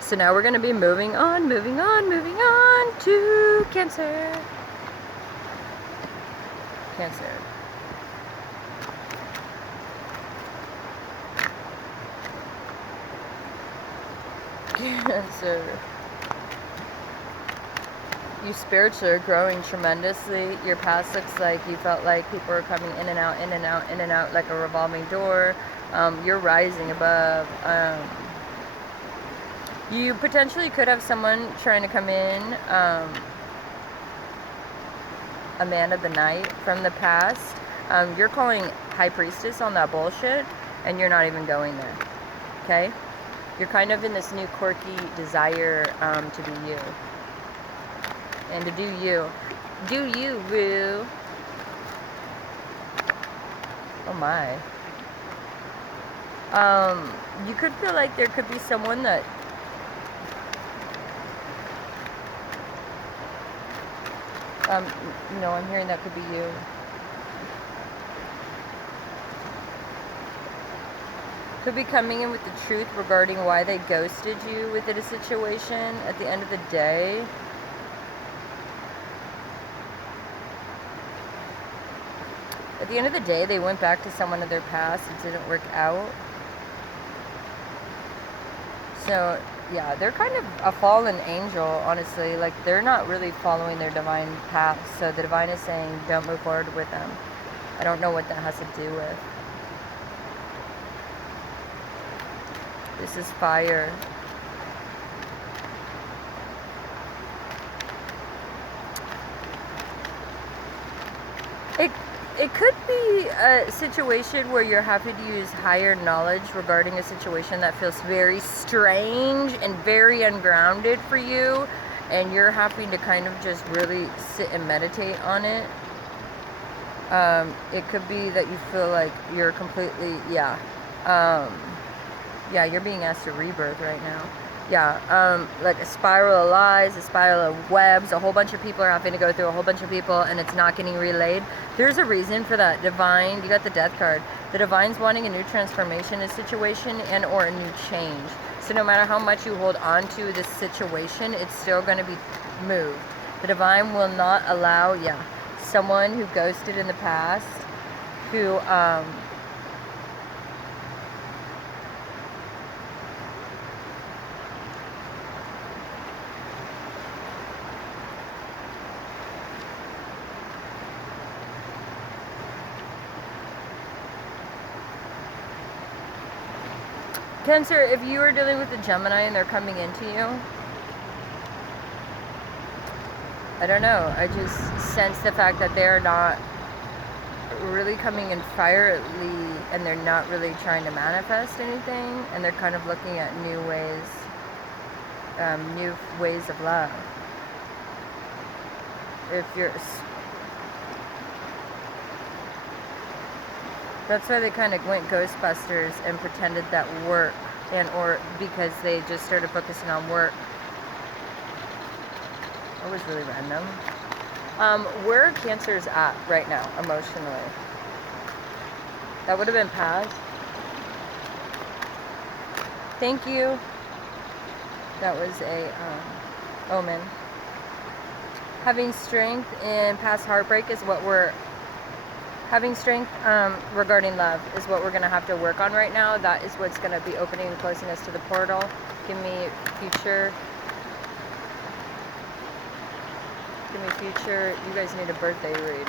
So now we're going to be moving on to Cancer. Cancer. Cancer. You spiritually are growing tremendously. Your past looks like you felt like people are coming in and out, in and out, in and out, like a revolving door. You're rising above. You potentially could have someone trying to come in, a man of the night from the past. You're calling High Priestess on that bullshit, and you're not even going there, okay? You're kind of in this new quirky desire to be you. And to do you. Do you, boo. Oh my. You could feel like there could be someone that no, I'm hearing that could be you. Could be coming in with the truth regarding why they ghosted you within a situation at the end of the day. At the end of the day, they went back to someone of their past. It didn't work out. So, yeah, they're kind of a fallen angel, honestly. Like, they're not really following their divine path. So the divine is saying, don't move forward with them. I don't know what that has to do with. This is fire. It could be a situation where you're having to use higher knowledge regarding a situation that feels very strange and very ungrounded for you, and you're having to kind of just really sit and meditate on it. It could be that you feel like you're completely, yeah, you're being asked to rebirth right now. Yeah, like a spiral of lies, a spiral of webs, a whole bunch of people are having to go through a whole bunch of people, and it's not getting relayed. There's a reason for that. Divine, you got the death card. The divine's wanting a new transformation, a situation, and or a new change. So no matter how much you hold on to this situation, it's still going to be moved. The divine will not allow, someone who ghosted in the past, who, Cancer, if you are dealing with a Gemini and they're coming into you, I don't know. I just sense the fact that they're not really coming in fiercely, and they're not really trying to manifest anything, and they're kind of looking at new ways of love. That's why they kind of went Ghostbusters and pretended that work, or because they just started focusing on work. That was really random. Where Cancer's at right now, emotionally? That would have been past. Thank you. That was a omen. Having strength in past heartbreak is what we're... Having strength regarding love is what we're going to have to work on right now. That is what's going to be opening and closing us to the portal. Give me future. Give me future. You guys need a birthday read.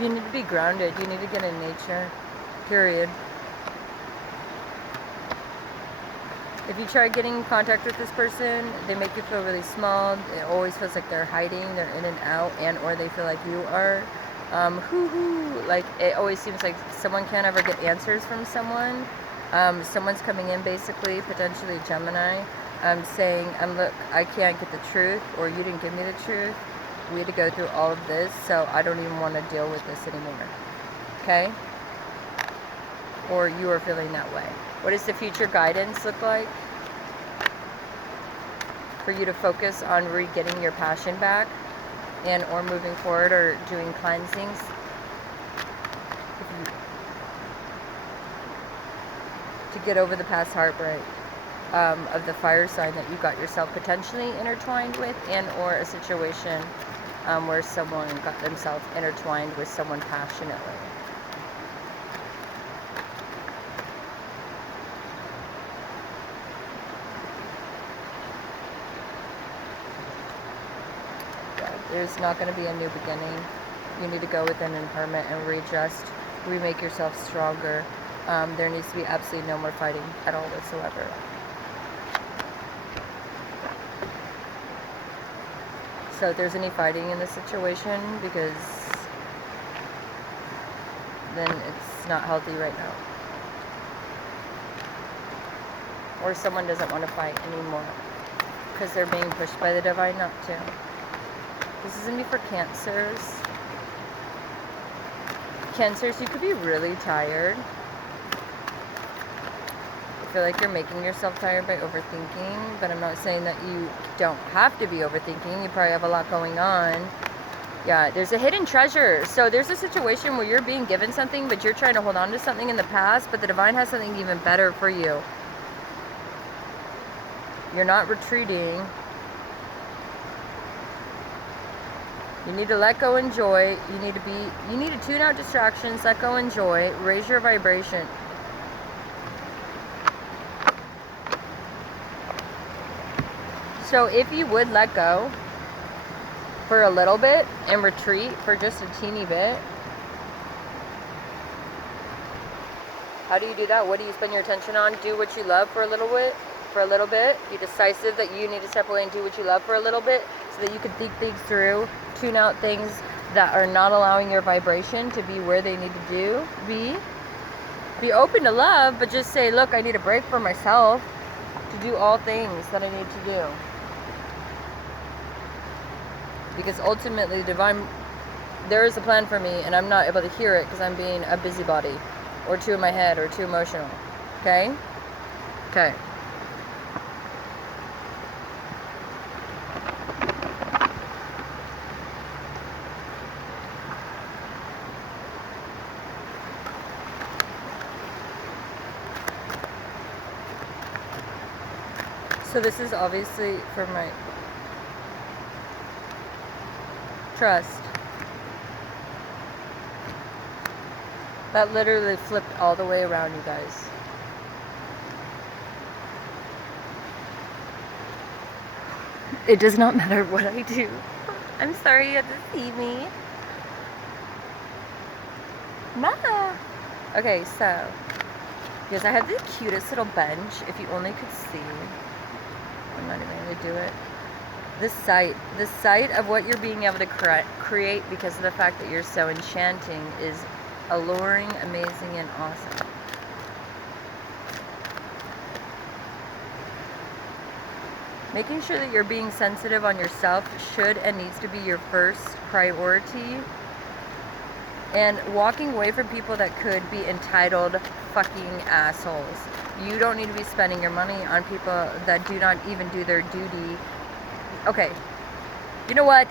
You need to be grounded. You need to get in nature. Period. If you try getting in contact with this person, they make you feel really small. It always feels like they're hiding, they're in and out, and or they feel like you are. Like it always seems like someone can't ever get answers from someone. Someone's coming in, basically, potentially Gemini, saying, look, I can't get the truth, or you didn't give me the truth. We had to go through all of this, so I don't even want to deal with this anymore. Okay? Or you are feeling that way. What does the future guidance look like? For you to focus on re-getting your passion back, and or moving forward, or doing cleansings. To get over the past heartbreak of the fire sign that you got yourself potentially intertwined with, and or a situation where someone got themselves intertwined with someone passionately. Yeah, there's not going to be a new beginning. You need to go within and permit and readjust, remake yourself stronger. There needs to be absolutely no more fighting at all whatsoever. So if there's any fighting in this situation, because then it's not healthy right now. Or someone doesn't want to fight anymore because they're being pushed by the divine not to. This is going to be for Cancers. Cancers, you could be really tired. I feel like you're making yourself tired by overthinking, but I'm not saying that you don't have to be overthinking. You probably have a lot going on. Yeah, there's a hidden treasure. So there's a situation where you're being given something, but you're trying to hold on to something in the past, but the divine has something even better for you. You're not retreating. You need to let go, enjoy. You need to tune out distractions, let go, enjoy, raise your vibration. So if you would let go for a little bit and retreat for just a teeny bit, how do you do that? What do you spend your attention on? Do what you love for a little bit. Be decisive that you need to step away and do what you love for a little bit, so that you can think things through, tune out things that are not allowing your vibration to be where they need to be open to love, but just say, look, I need a break for myself to do all things that I need to do. Because ultimately, divine, there is a plan for me, and I'm not able to hear it because I'm being a busybody, or too in my head, or too emotional. Okay? Okay. So this is obviously for my trust. That literally flipped all the way around, you guys. It does not matter what I do. I'm sorry you had to see me. Mama. Okay, so yes, I have the cutest little bench. If you only could see. I'm not even going to do it. The sight of what you're being able to create because of the fact that you're so enchanting is alluring, amazing, and awesome. Making sure that you're being sensitive on yourself should and needs to be your first priority. And walking away from people that could be entitled fucking assholes. You don't need to be spending your money on people that do not even do their duty. Okay, you know what?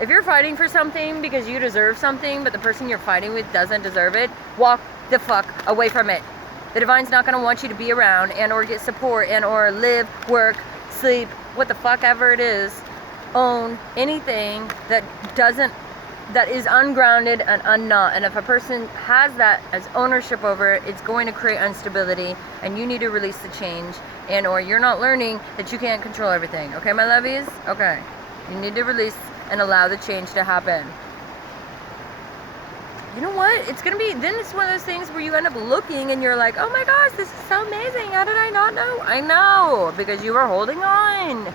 If you're fighting for something because you deserve something, but the person you're fighting with doesn't deserve it, walk the fuck away from it. The divine's not going to want you to be around and or get support and or live, work, sleep, what the fuck ever it is, own anything that is ungrounded and unnot. And if a person has that as ownership over it, it's going to create instability, and you need to release the change, and or you're not learning that you can't control everything. Okay, my lovies? Okay. You need to release and allow the change to happen. you know what? It's gonna be, then it's one of those things where you end up looking and you're like, oh my gosh, this is so amazing. How did I not know? I know, because you were holding on.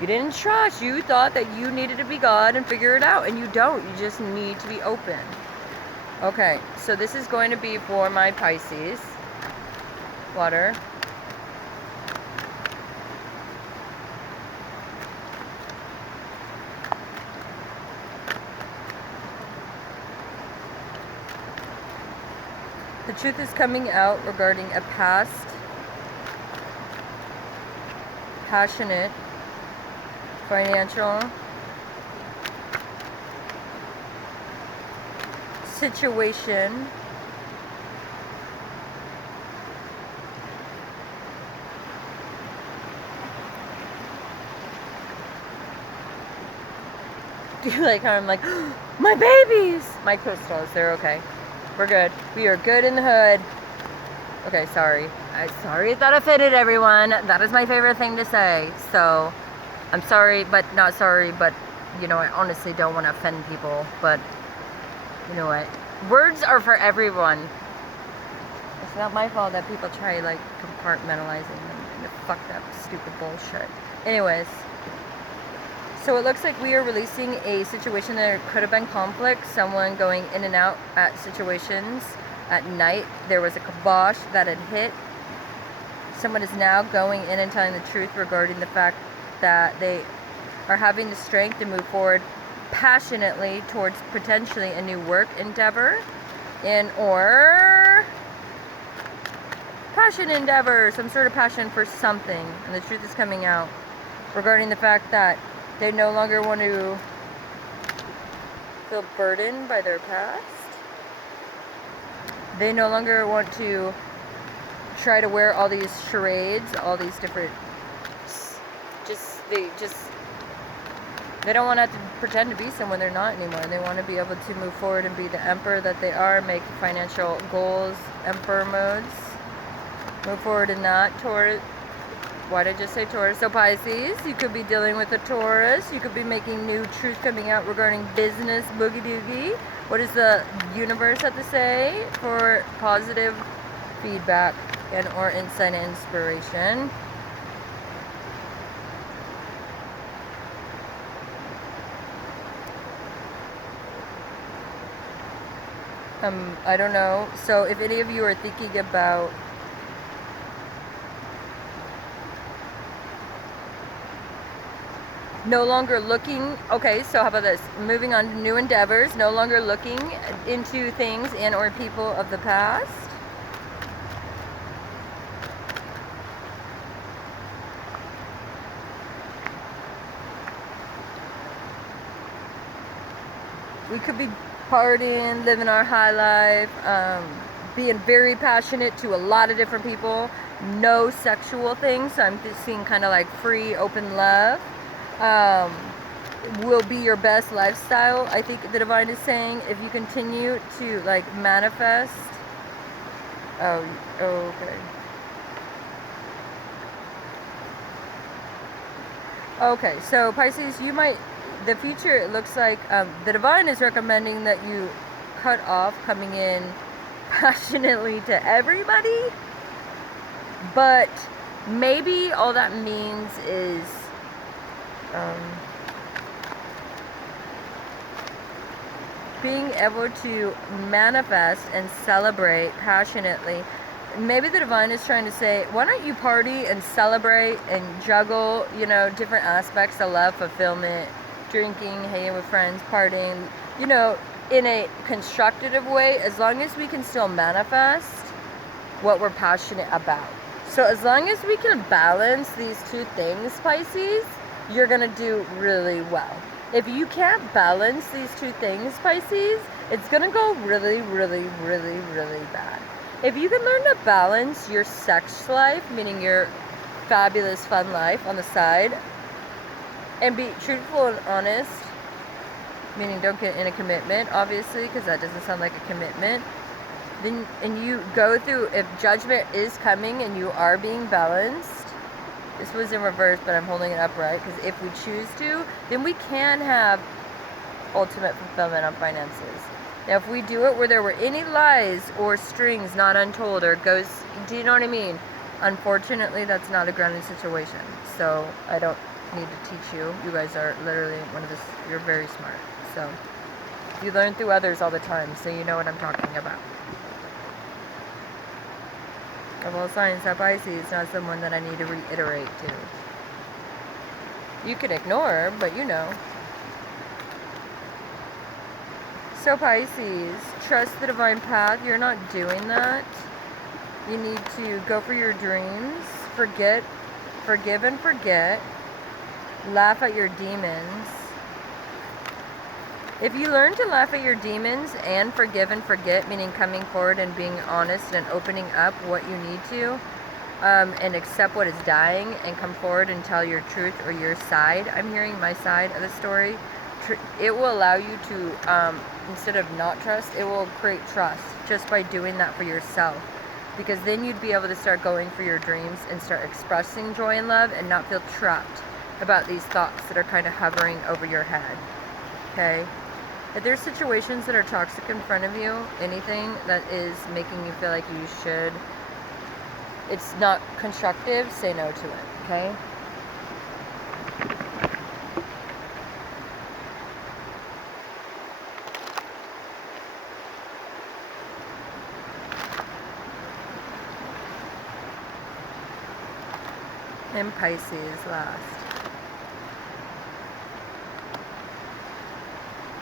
You didn't trust. You thought that you needed to be God and figure it out, and you don't. You just need to be open. Okay, so this is going to be for my Pisces. Water. The truth is coming out regarding a past, passionate, financial situation do you like how I'm like, my babies, my crystals, they're okay. We're good. We are good in the hood. Okay, sorry. Sorry if that offended everyone. That is my favorite thing to say. So, I'm sorry, but not sorry, but, you know, I honestly don't want to offend people. But, you know what? Words are for everyone. It's not my fault that people try, like, compartmentalizing them into fucked up, stupid bullshit. Anyways. So it looks like we are releasing a situation that could have been conflict, someone going in and out at situations at night. There was a kibosh that had hit. Someone is now going in and telling the truth regarding the fact that they are having the strength to move forward passionately towards potentially a new work endeavor or passion endeavor, some sort of passion for something. And the truth is coming out regarding the fact that they no longer want to feel burdened by their past. They no longer want to try to wear all these charades, all these different, they don't want to have to pretend to be someone they're not anymore. They want to be able to move forward and be the emperor that they are, make financial goals, emperor modes, move forward in that. Taurus. Why did I just say Taurus? So Pisces, you could be dealing with a Taurus. You could be making new truth coming out regarding business, boogie doogie. What does the universe have to say for positive feedback and or insight and inspiration? I don't know. So if any of you are thinking about no longer looking, okay, so how about this? Moving on to new endeavors, no longer looking into things and or people of the past. We could be partying, living our high life, being very passionate to a lot of different people. No sexual things, so I'm just seeing kind of like free, open love. Will be your best lifestyle, I think the divine is saying, if you continue to like manifest. Oh, okay. Okay, so Pisces, you might, the future, it looks like the divine is recommending that you cut off coming in passionately to everybody, but maybe all that means is being able to manifest and celebrate passionately. Maybe the divine is trying to say, why don't you party and celebrate and juggle, you know, different aspects of love, fulfillment, drinking, hanging with friends, partying, you know, in a constructive way, as long as we can still manifest what we're passionate about. So as long as we can balance these two things, Pisces, you're gonna do really well. If you can't balance these two things, Pisces, it's gonna go really, really, really, really bad. If you can learn to balance your sex life, meaning your fabulous fun life on the side, and be truthful and honest, meaning don't get in a commitment, obviously, because that doesn't sound like a commitment, then, and you go through, if judgment is coming and you are being balanced, this was in reverse, but I'm holding it upright, because if we choose to, then we can have ultimate fulfillment on finances. Now, if we do it where there were any lies or strings not untold or ghosts, do you know what I mean? Unfortunately, that's not a grounded situation. So I don't need to teach you. You guys are literally you're very smart. So you learn through others all the time, so you know what I'm talking about. Of all signs, that Pisces is not someone that I need to reiterate to. You can ignore, but you know. So Pisces, trust the divine path. You're not doing that. You need to go for your dreams. Forgive and forget. Laugh at your demons. If you learn to laugh at your demons and forget, meaning coming forward and being honest and opening up what you need to, and accept what is dying and come forward and tell your truth or your side, I'm hearing my side of the story, it will allow you to, instead of not trust, it will create trust just by doing that for yourself. Because then you'd be able to start going for your dreams and start expressing joy and love and not feel trapped about these thoughts that are kind of hovering over your head. Okay? If there's situations that are toxic in front of you, anything that is making you feel like you should, it's not constructive, say no to it, okay? And Pisces last.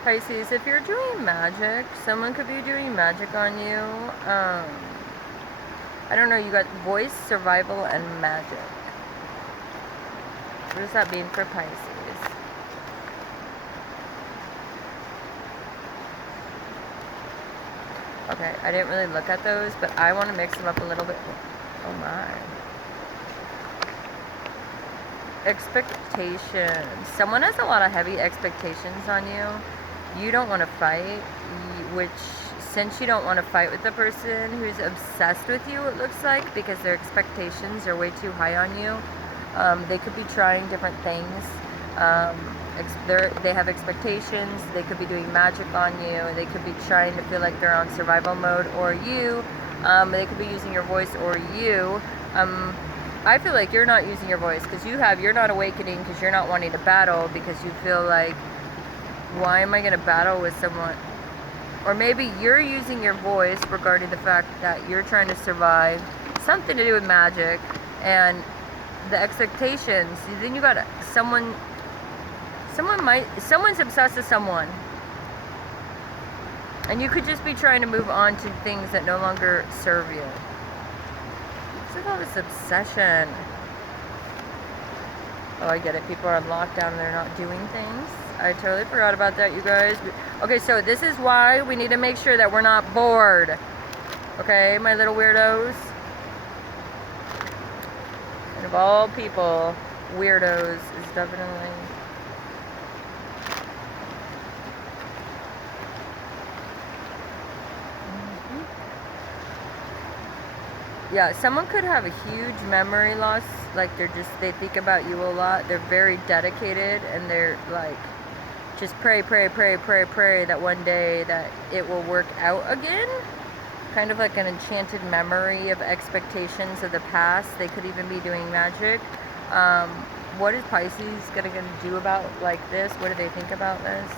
Pisces, if you're doing magic, someone could be doing magic on you. I don't know, you got voice, survival, and magic. What does that mean for Pisces? Okay, I didn't really look at those, but I want to mix them up a little bit. Oh my. Expectations. Someone has a lot of heavy expectations on you. You don't want to fight, which, since you don't want to fight with the person who's obsessed with you, it looks like, because their expectations are way too high on you. They could be trying different things. They have expectations. They could be doing magic on you. They could be trying to feel like they're on survival mode, or you. They could be using your voice, or you. I feel like you're not using your voice because you're not awakening because you're not wanting to battle because you feel like, why am I going to battle with someone? Or maybe you're using your voice regarding the fact that you're trying to survive, something to do with magic, and the expectations. Then you got someone's obsessed with someone. And you could just be trying to move on to things that no longer serve you. Look at all this obsession. Oh, I get it. People are on lockdown and they're not doing things. I totally forgot about that, you guys. Okay, so this is why we need to make sure that we're not bored. Okay, my little weirdos. And of all people, weirdos is definitely... Yeah, someone could have a huge memory loss, like they think about you a lot, they're very dedicated, and they're like, just pray that one day that it will work out again. Kind of like an enchanted memory of expectations of the past. They could even be doing magic. What is Pisces gonna do about like this? What do they think about this?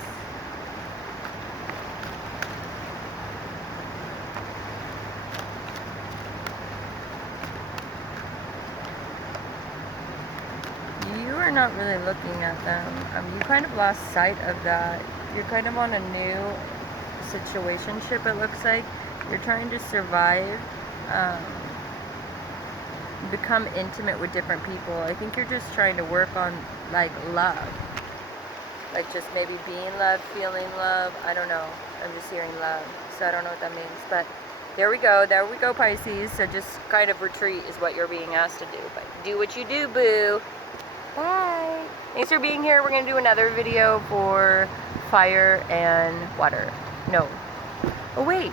Not really looking at them. You kind of lost sight of that. You're kind of on a new situationship, it looks like. You're trying to survive, become intimate with different people. I think you're just trying to work on like love, like just maybe being loved, feeling love. I don't know, I'm just hearing love, so I don't know what that means, but there we go, Pisces. So just kind of retreat is what you're being asked to do, but do what you do, boo. Bye. Thanks for being here. We're going to do another video for fire and water. No. Oh, wait.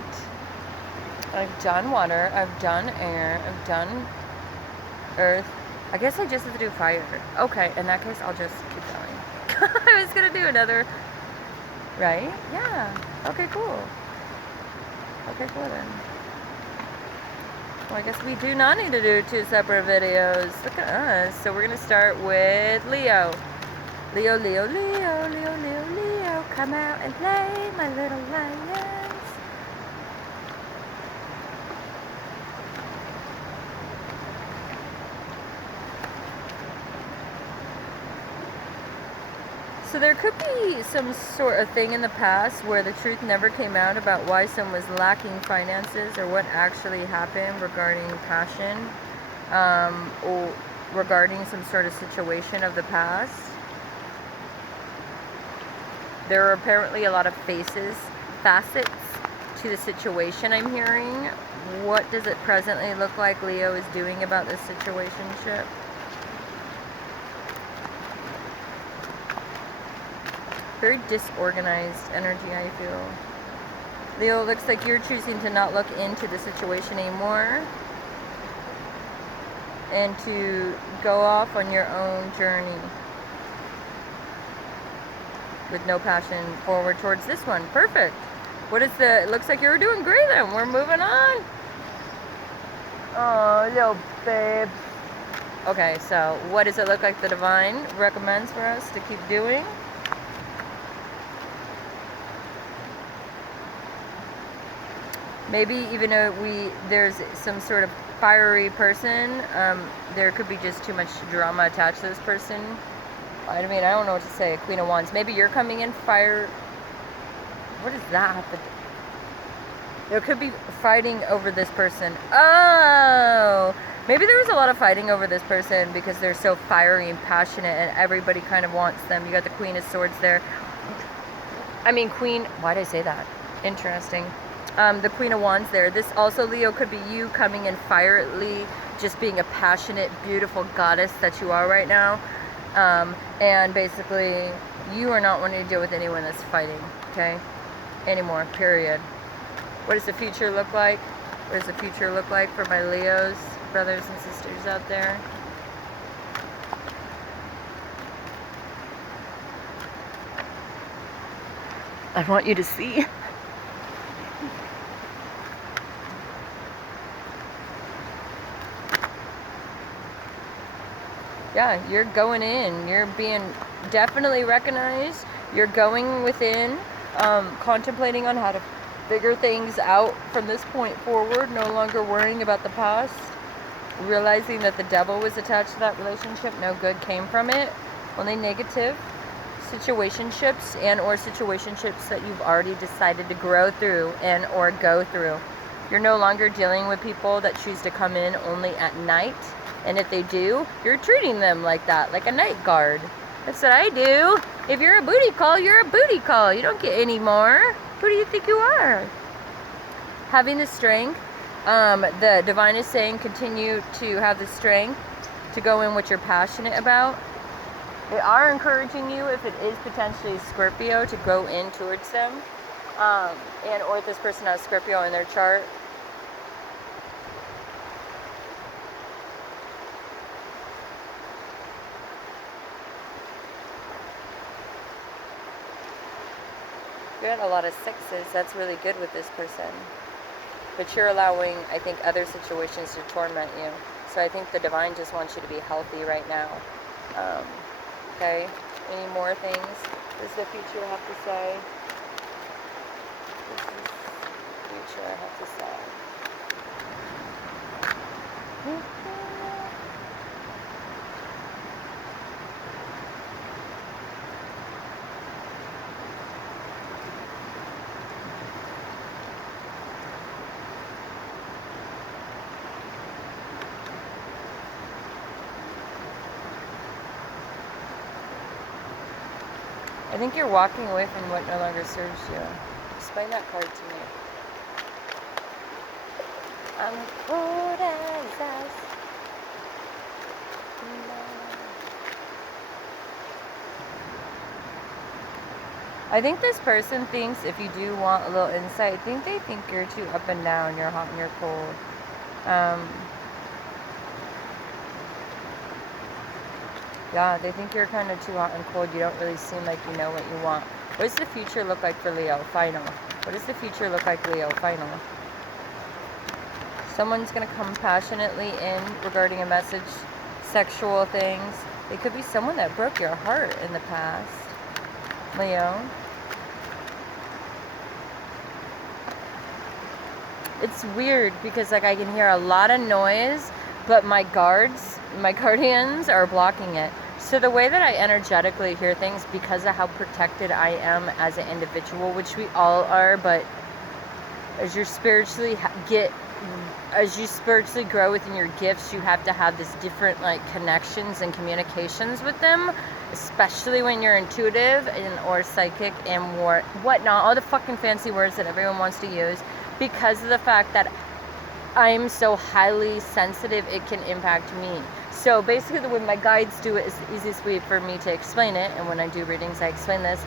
I've done water. I've done air. I've done earth. I guess I just have to do fire. Okay. In that case, I'll just keep going. I was going to do another. Right? Yeah. Okay, cool. Okay, cool then. Well, I guess we do not need to do 2 separate videos. Look at us. So we're going to start with Leo. Leo, Leo, Leo, Leo, Leo, Leo. Come out and play, my little lions. So there could be some sort of thing in the past where the truth never came out about why someone was lacking finances or what actually happened regarding passion, or regarding some sort of situation of the past. There are apparently a lot of facets to the situation I'm hearing. What does it presently look like Leo is doing about this situationship? Very disorganized energy, I feel. Leo, looks like you're choosing to not look into the situation anymore and to go off on your own journey with no passion forward towards this one. Perfect. What is the, it looks like you're doing great then. We're moving on. Oh, little babe. Okay, so what does it look like the divine recommends for us to keep doing? Maybe even though there's some sort of fiery person, there could be just too much drama attached to this person. I mean, I don't know what to say. Queen of Wands. Maybe you're coming in fire. What does that have to do? There could be fighting over this person. Oh! Maybe there was a lot of fighting over this person because they're so fiery and passionate and everybody kind of wants them. You got the Queen of Swords there. I mean, Queen... Why did I say that? Interesting. The Queen of Wands there. This also, Leo, could be you coming in fierily, just being a passionate, beautiful goddess that you are right now. And basically, you are not wanting to deal with anyone that's fighting, okay? Anymore, period. What does the future look like? What does the future look like for my Leos, brothers and sisters out there? I want you to see. Yeah, you're going in. You're being definitely recognized. You're going within, contemplating on how to figure things out from this point forward. No longer worrying about the past. Realizing that the devil was attached to that relationship. No good came from it. Only negative situationships and or situationships that you've already decided to grow through and or go through. You're no longer dealing with people that choose to come in only at night. And if they do, you're treating them like that, like a night guard. That's what I do. If you're a booty call, you're a booty call. You don't get any more. Who do you think you are? Having the strength, the divine is saying continue to have the strength to go in what you're passionate about. They are encouraging you, if it is potentially Scorpio, to go in towards them. And or if this person has Scorpio in their chart. You had a lot of sixes. That's really good with this person. But you're allowing, I think, other situations to torment you. So I think the divine just wants you to be healthy right now. Okay? Any more things? What does the future have to say? What does the future have to say? I think you're walking away from what no longer serves you. Explain that card to me. I'm cold as ice. I think this person thinks, if you do want a little insight, I think they think you're too up and down, you're hot and you're cold. Yeah, they think you're kind of too hot and cold. You don't really seem like you know what you want. What does the future look like for Leo? Final. What does the future look like, Leo? Final. Someone's going to come passionately in regarding a message, sexual things. It could be someone that broke your heart in the past, Leo. It's weird because like I can hear a lot of noise, but my guardians are blocking it. So the way that I energetically hear things, because of how protected I am as an individual, which we all are, but as you spiritually grow within your gifts, you have to have this different like connections and communications with them, especially when you're intuitive and or psychic and whatnot, all the fucking fancy words that everyone wants to use, because of the fact that I'm so highly sensitive, it can impact me. So basically the way my guides do it is the easiest way for me to explain it, and when I do readings I explain this.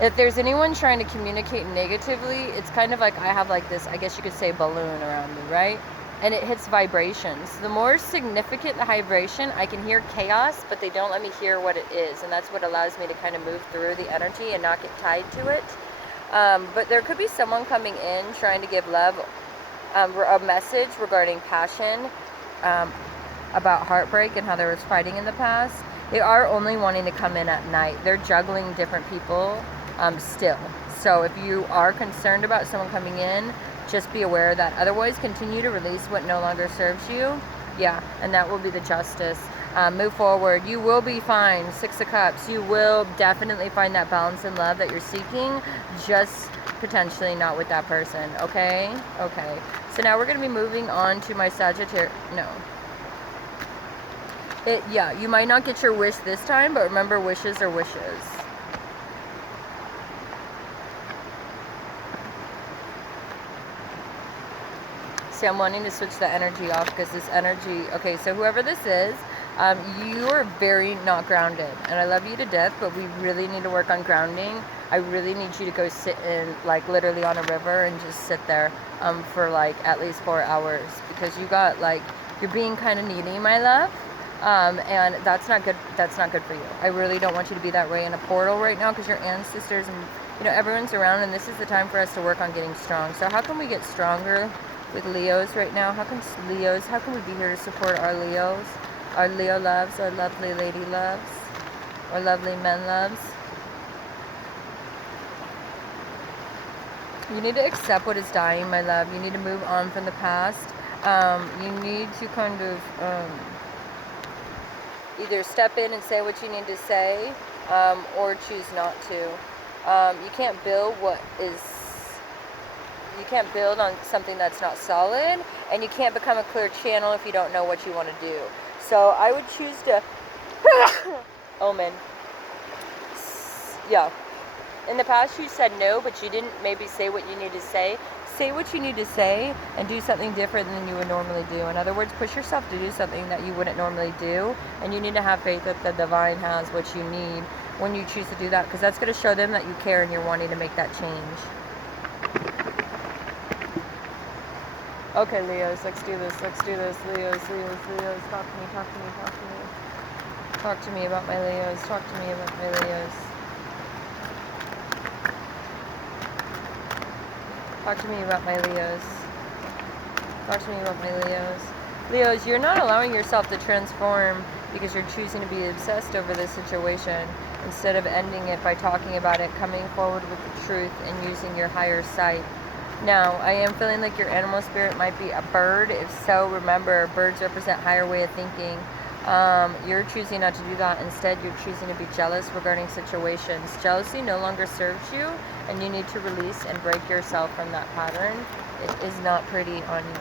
If there's anyone trying to communicate negatively, it's kind of like I have like this, I guess you could say, balloon around me, right? And it hits vibrations. The more significant the vibration, I can hear chaos, but they don't let me hear what it is. And that's what allows me to kind of move through the energy and not get tied to it. But there could be someone coming in trying to give love, a message regarding passion, about heartbreak and how there was fighting in the past. They are only wanting to come in at night. They're juggling different people still. So if you are concerned about someone coming in, just be aware of that. Otherwise, continue to release what no longer serves you. Yeah, and that will be the justice. Move forward. You will be fine. 6 of Cups. You will definitely find that balance in love that you're seeking, just potentially not with that person. Okay? Okay. So now we're going to be moving on to my Sagittarius. No. Yeah, you might not get your wish this time, but remember, wishes are wishes. See, I'm wanting to switch the energy off because this energy, okay, so whoever this is, you are very not grounded. And I love you to death, but we really need to work on grounding. I really need you to go sit in, like, literally on a river and just sit there for, like, at least 4 hours. Because you got, like, you're being kind of needy, my love. And that's not good. That's not good for you. I really don't want you to be that way in a portal right now, because your ancestors and, you know, everyone's around, and this is the time for us to work on getting strong. So how can we get stronger with Leos right now? How can we be here to support our Leos, our Leo loves, our lovely lady loves, our lovely men loves? You need to accept what is dying, my love. You need to move on from the past. You need to kind of either step in and say what you need to say, or choose not to. You can't build on something that's not solid, and you can't become a clear channel if you don't know what you want to do. So I would choose to Omen. Yeah. In the past you said no, but you didn't maybe say what you need to say. Say what you need to say and do something different than you would normally do. In other words, push yourself to do something that you wouldn't normally do, and you need to have faith that the divine has what you need when you choose to do that, because that's going to show them that you care and you're wanting to make that change. Okay, Leos, let's do this. Let's do this. Leos. Talk to me. Talk to me about my Leos. Talk to me about my Leos. Talk to me about my Leos. Talk to me about my Leos. Leos, you're not allowing yourself to transform because you're choosing to be obsessed over this situation instead of ending it by talking about it, coming forward with the truth, and using your higher sight. Now, I am feeling like your animal spirit might be a bird. If so, remember, birds represent higher way of thinking. You're choosing not to do that. Instead, you're choosing to be jealous regarding situations. Jealousy no longer serves you, and you need to release and break yourself from that pattern. It is not pretty on you.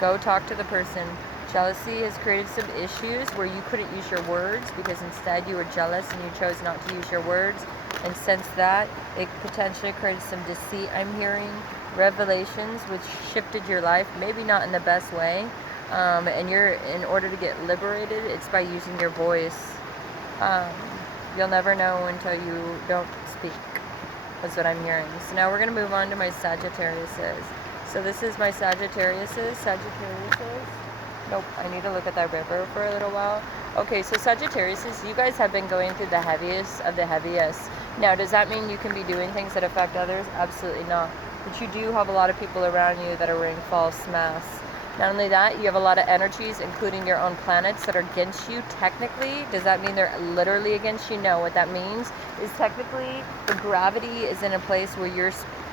Go talk to the person. Jealousy has created some issues where you couldn't use your words because instead you were jealous and you chose not to use your words. And since that, it potentially created some deceit, I'm hearing, revelations, which shifted your life, maybe not in the best way. And in order to get liberated, it's by using your voice. You'll never know until you don't speak. That's what I'm hearing. So now we're going to move on to my Sagittariuses. So this is my Sagittariuses. Nope, I need to look at that river for a little while. Okay, so Sagittariuses, you guys have been going through the heaviest of the heaviest. Now, does that mean you can be doing things that affect others? Absolutely not. But you do have a lot of people around you that are wearing false masks. Not only that, you have a lot of energies, including your own planets, that are against you technically. Does that mean they're literally against you? No. What that means is technically the gravity is in a place where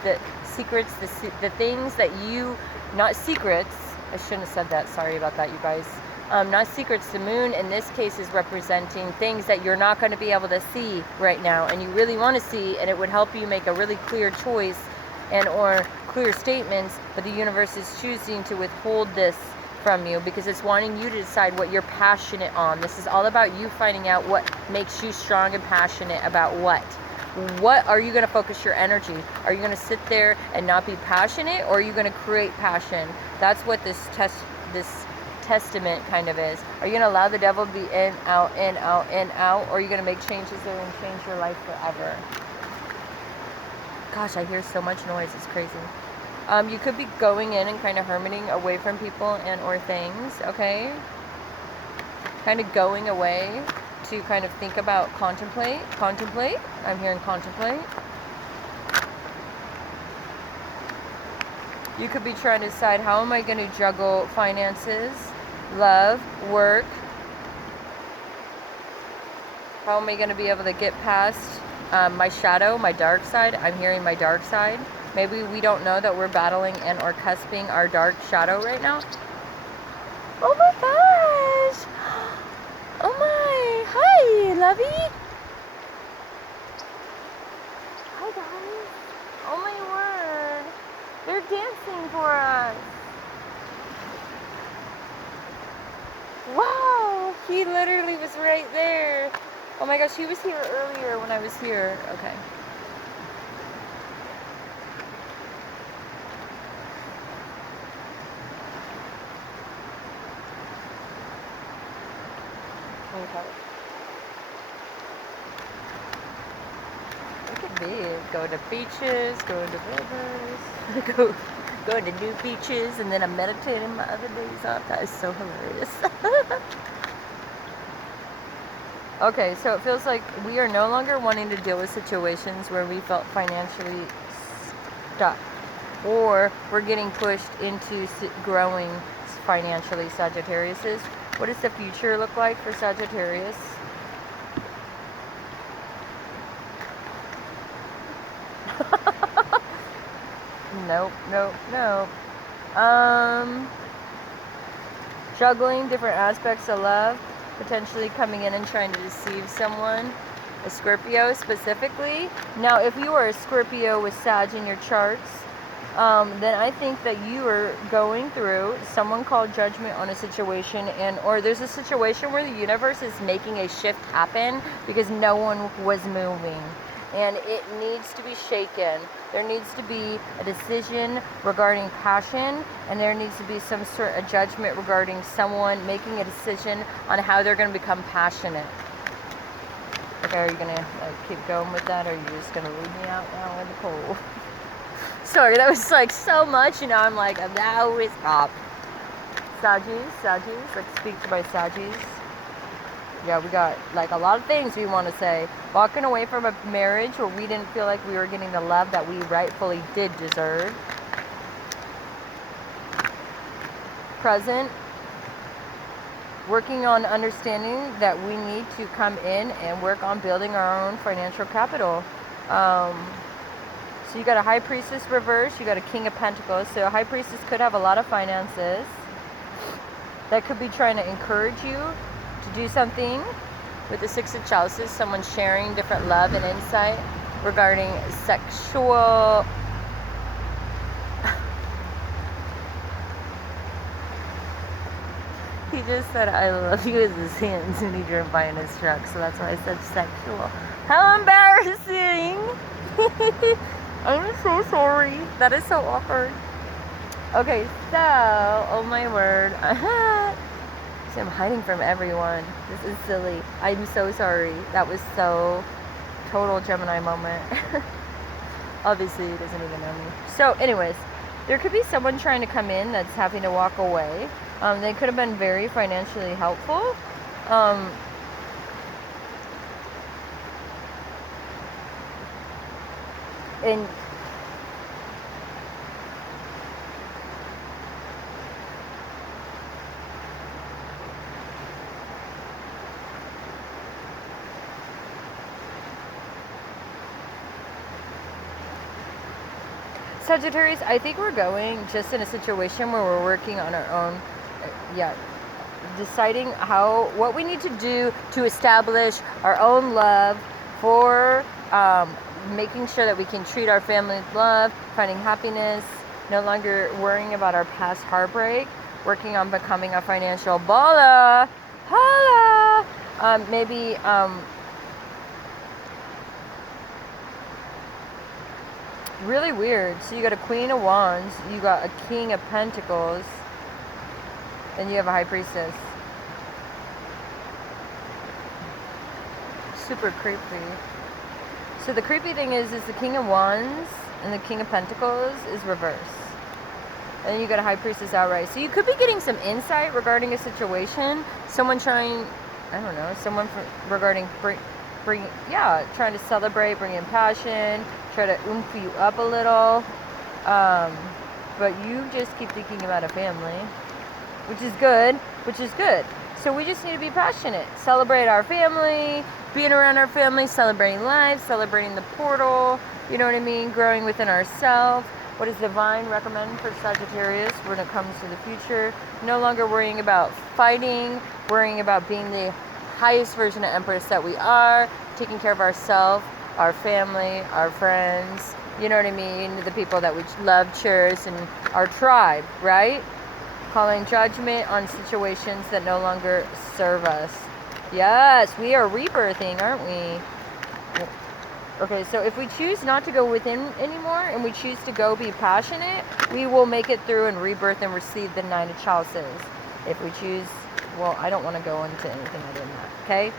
the secrets, the things that you, not secrets, I shouldn't have said that, sorry about that, you guys. Not secrets, the moon in this case is representing things that you're not going to be able to see right now, and you really want to see, and it would help you make a really clear choice and or clear statements, but the universe is choosing to withhold this from you because it's wanting you to decide what you're passionate on. This is all about you finding out what makes you strong and passionate about what. What are you going to focus your energy? Are you going to sit there and not be passionate, or are you going to create passion? That's what this testament kind of is. Are you going to allow the devil to be in, out, in, out, in, out, or are you going to make changes there and change your life forever? Gosh, I hear so much noise. It's crazy. You could be going in and kind of hermiting away from people and or things, okay? Kind of going away to kind of think about, contemplate. I'm hearing contemplate. You could be trying to decide, how am I going to juggle finances, love, work? How am I going to be able to get past my shadow, my dark side? I'm hearing my dark side. Maybe we don't know that we're battling and or cusping our dark shadow right now. Oh my gosh! Oh my! Hi, lovey! Hi guys! Oh my word! They're dancing for us! Wow! He literally was right there! Oh my gosh, he was here earlier when I was here. Okay. Okay. It could be go to beaches, go to rivers, go to new beaches, and then I'm meditating my other days off. That is so hilarious. Okay, so it feels like we are no longer wanting to deal with situations where we felt financially stuck, or we're getting pushed into growing financially, Sagittariuses. What does the future look like for Sagittarius? Nope. Juggling different aspects of love, potentially coming in and trying to deceive someone. A Scorpio specifically. Now, if you are a Scorpio with Sag in your charts, then I think that you are going through, someone called judgment on a situation, and or there's a situation where the universe is making a shift happen because no one was moving, and it needs to be shaken. There needs to be a decision regarding passion, and there needs to be some sort of judgment regarding someone making a decision on how they're going to become passionate. Okay, are you going to keep going with that, or are you just going to leave me out now in the cold? Sorry, that was like so much, I'm like, now we stop. Saggies, like speak to my Saggies. Yeah, we got like a lot of things we want to say. Walking away from a marriage where we didn't feel like we were getting the love that we rightfully did deserve. Present. Working on understanding that we need to come in and work on building our own financial capital. So you got a High Priestess reverse, you got a King of Pentacles. So a High Priestess could have a lot of finances. That could be trying to encourage you to do something. With the Six of Chalices, someone sharing different love and insight regarding sexual... He just said, I love you with his hands when he drove by in his truck. So that's why I said sexual. How embarrassing! I'm so sorry. That is so awkward. Okay, so, oh my word. So I'm hiding from everyone. This is silly. I'm so sorry. That was so total Gemini moment. Obviously, he doesn't even know me. So, anyways, there could be someone trying to come in that's having to walk away. They could have been very financially helpful. And Sagittarius, I think we're going just in a situation where we're working on our own, deciding what we need to do to establish our own love for making sure that we can treat our family with love, finding happiness, no longer worrying about our past heartbreak, working on becoming a financial baller. Holla! Maybe really weird. So you got a Queen of Wands, you got a King of Pentacles, and you have a High Priestess. Super creepy. So the creepy thing is the King of Wands and the King of Pentacles is reversed. And then you got a High Priestess outright. So you could be getting some insight regarding a situation. Someone trying, I don't know, regarding trying to celebrate, bring in passion, try to oomph you up a little. But you just keep thinking about a family, which is good. So we just need to be passionate. Celebrate our family, being around our family, celebrating life, celebrating the portal, you know what I mean? Growing within ourselves. What does divine recommend for Sagittarius when it comes to the future? No longer worrying about fighting, worrying about being the highest version of Empress that we are, taking care of ourselves, our family, our friends, you know what I mean? The people that we love, cherish, and our tribe, right? Calling judgment on situations that no longer serve us. Yes, we are rebirthing, aren't we? Okay, so if we choose not to go within anymore and we choose to go be passionate, we will make it through and rebirth and receive the 9 of chalices. If we choose, well, I don't want to go into anything other than that, okay?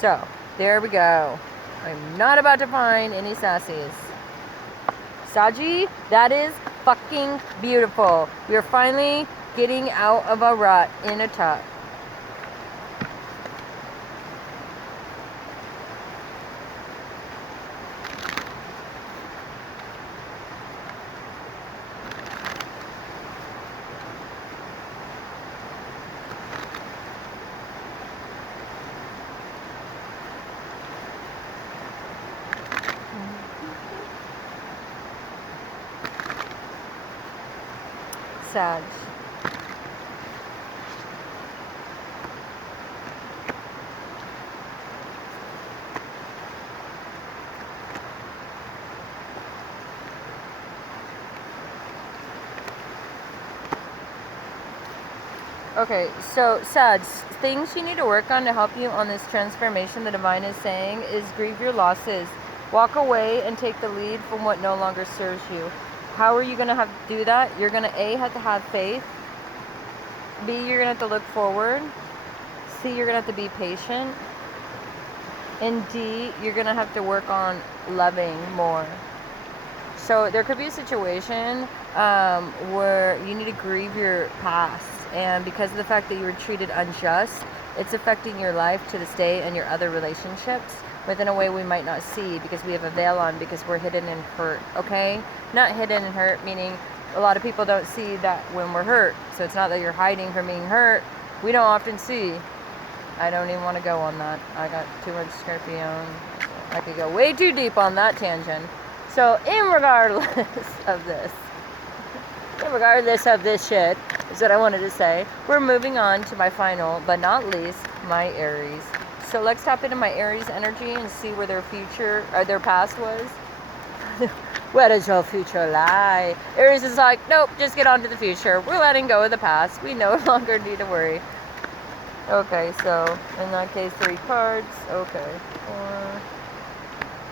So, there we go. I'm not about to find any sassies. Saji, that is fucking beautiful. We are finally getting out of a rut in a tub. Sag. Okay, so Sag, things you need to work on to help you on this transformation, the divine is saying, is grieve your losses. Walk away and take the lead from what no longer serves you. How are you going to have to do that? You're going to A, have to have faith. B, you're going to have to look forward. C, you're going to have to be patient. And D, you're going to have to work on loving more. So there could be a situation where you need to grieve your past. And because of the fact that you were treated unjust, it's affecting your life to this day and your other relationships within a way we might not see because we have a veil on because we're hidden and hurt, okay? Not hidden and hurt, meaning a lot of people don't see that when we're hurt. So it's not that you're hiding from being hurt. We don't often see. I don't even want to go on that. I got too much Scorpio. I could go way too deep on that tangent. So regardless of this shit, is what I wanted to say. We're moving on to my final, but not least, my Aries. So let's tap into my Aries energy and see where their future, or their past was. Where does your future lie? Aries is like, nope, just get on to the future. We're letting go of the past. We no longer need to worry. Okay, so in that case, 3 cards. Okay. 4.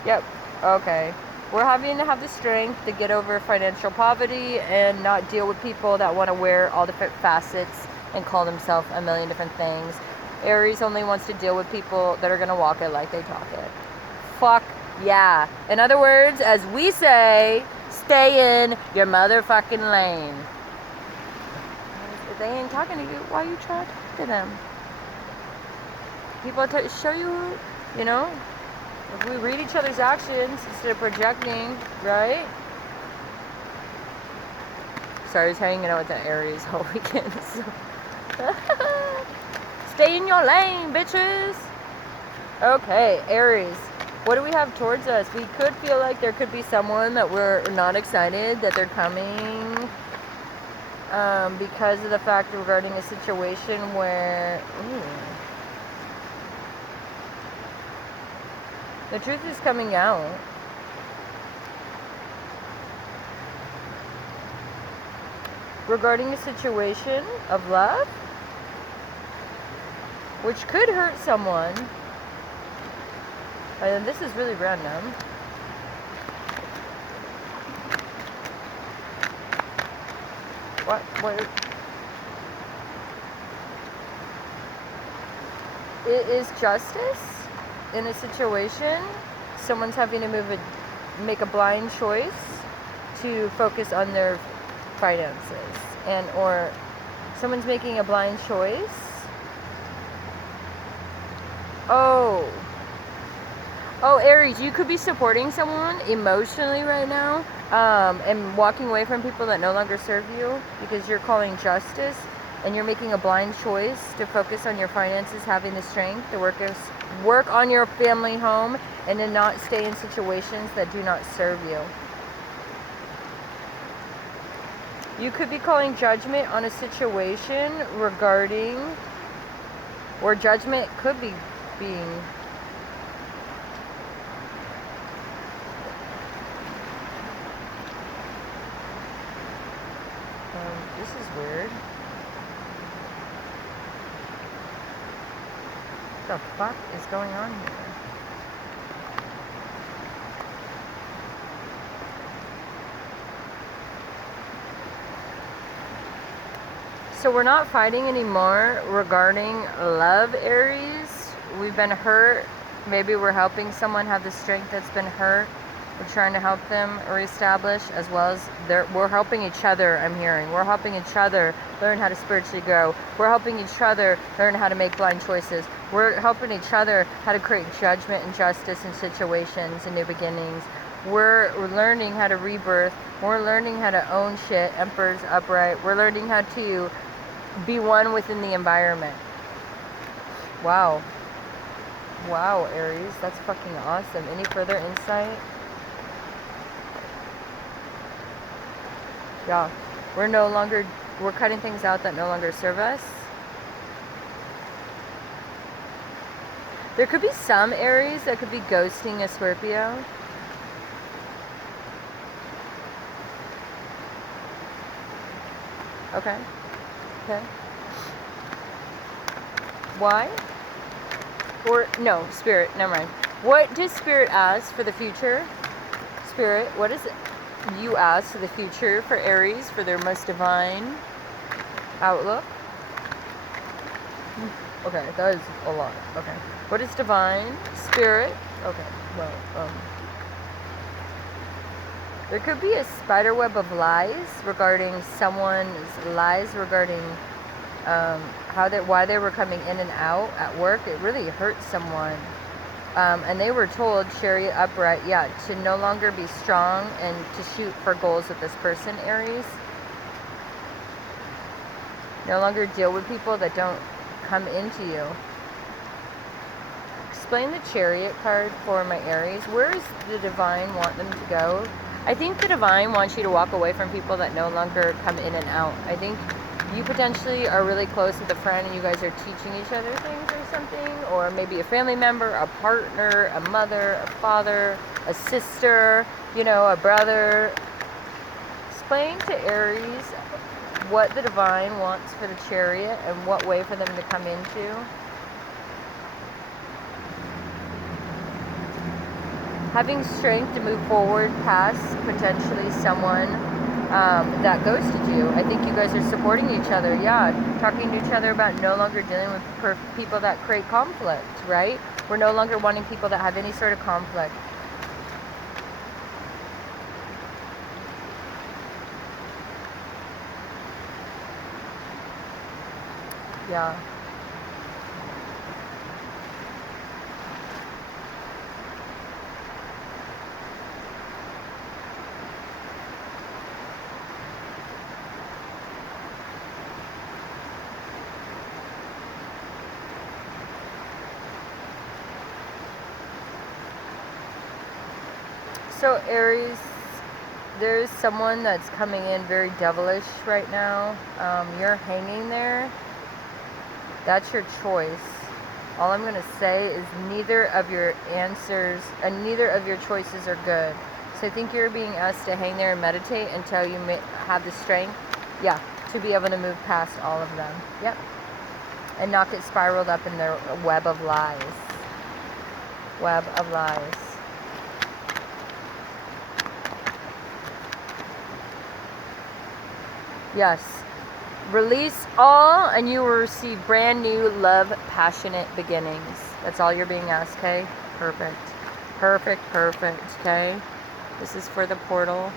Yep. Okay. We're having to have the strength to get over financial poverty and not deal with people that want to wear all different facets and call themselves a million different things. Aries only wants to deal with people that are going to walk it like they talk it. Fuck yeah. In other words, as we say, stay in your motherfucking lane. If they ain't talking to you, why you talk to them? People show you, you know, if we read each other's actions instead of projecting, right? Sorry, I was hanging out with the Aries all weekend. So. Stay in your lane, bitches. Okay, Aries. What do we have towards us? We could feel like there could be someone that we're not excited that they're coming because of the fact regarding a situation where the truth is coming out. Regarding a situation of love, which could hurt someone. And this is really random. What? It is justice in a situation. Someone's having to make a blind choice to focus on their finances, and or someone's making a blind choice. Oh, Aries, you could be supporting someone emotionally right now, and walking away from people that no longer serve you because you're calling justice, and you're making a blind choice to focus on your finances, having the strength to work on your family home, and to not stay in situations that do not serve you. You could be calling judgment on a situation regarding, or judgment could be being this is weird. What the fuck is going on here? So we're not fighting anymore regarding love, Aries. We've been hurt. Maybe we're helping someone have the strength that's been hurt. We're trying to help them reestablish, as well as we're helping each other, I'm hearing. We're helping each other learn how to spiritually grow. We're helping each other learn how to make blind choices. We're helping each other how to create judgment and justice in situations and new beginnings. We're learning how to rebirth. We're learning how to own shit, Emperor's upright. We're learning how to be one within the environment. Wow. Wow, Aries, that's fucking awesome. Any further insight? Yeah, we're cutting things out that no longer serve us. There could be some Aries that could be ghosting a Scorpio. Okay. Why? Or, no, Spirit, never mind. What does Spirit ask for the future? Spirit, what is it? You ask for the future for Aries, for their most divine outlook. Okay, that is a lot. Okay. What is divine? Spirit? Okay, well, there could be a spider web of lies regarding someone's lies regarding why they were coming in and out at work. It really hurt someone. And they were told, Chariot upright, to no longer be strong and to shoot for goals with this person, Aries. No longer deal with people that don't come into you. Explain the Chariot card for my Aries. Where does the Divine want them to go? I think the Divine wants you to walk away from people that no longer come in and out. I think you potentially are really close with a friend and you guys are teaching each other things or something, or maybe a family member, a partner, a mother, a father, a sister, a brother. Explain to Aries what the Divine wants for the Chariot and what way for them to come into. Having strength to move forward past potentially someone that ghosted you. I think you guys are supporting each other. Yeah, talking to each other about no longer dealing with people that create conflict, right? We're no longer wanting people that have any sort of conflict. Yeah. So Aries, there's someone that's coming in very devilish right now. You're hanging there. That's your choice. All I'm going to say is neither of your answers and neither of your choices are good. So I think you're being asked to hang there and meditate until you have the strength, to be able to move past all of them. Yep. And not get spiraled up in their web of lies. Web of lies. Yes. Release all and you will receive brand new love, passionate beginnings. That's all you're being asked, okay? Perfect. Perfect, perfect, okay? This is for the portal.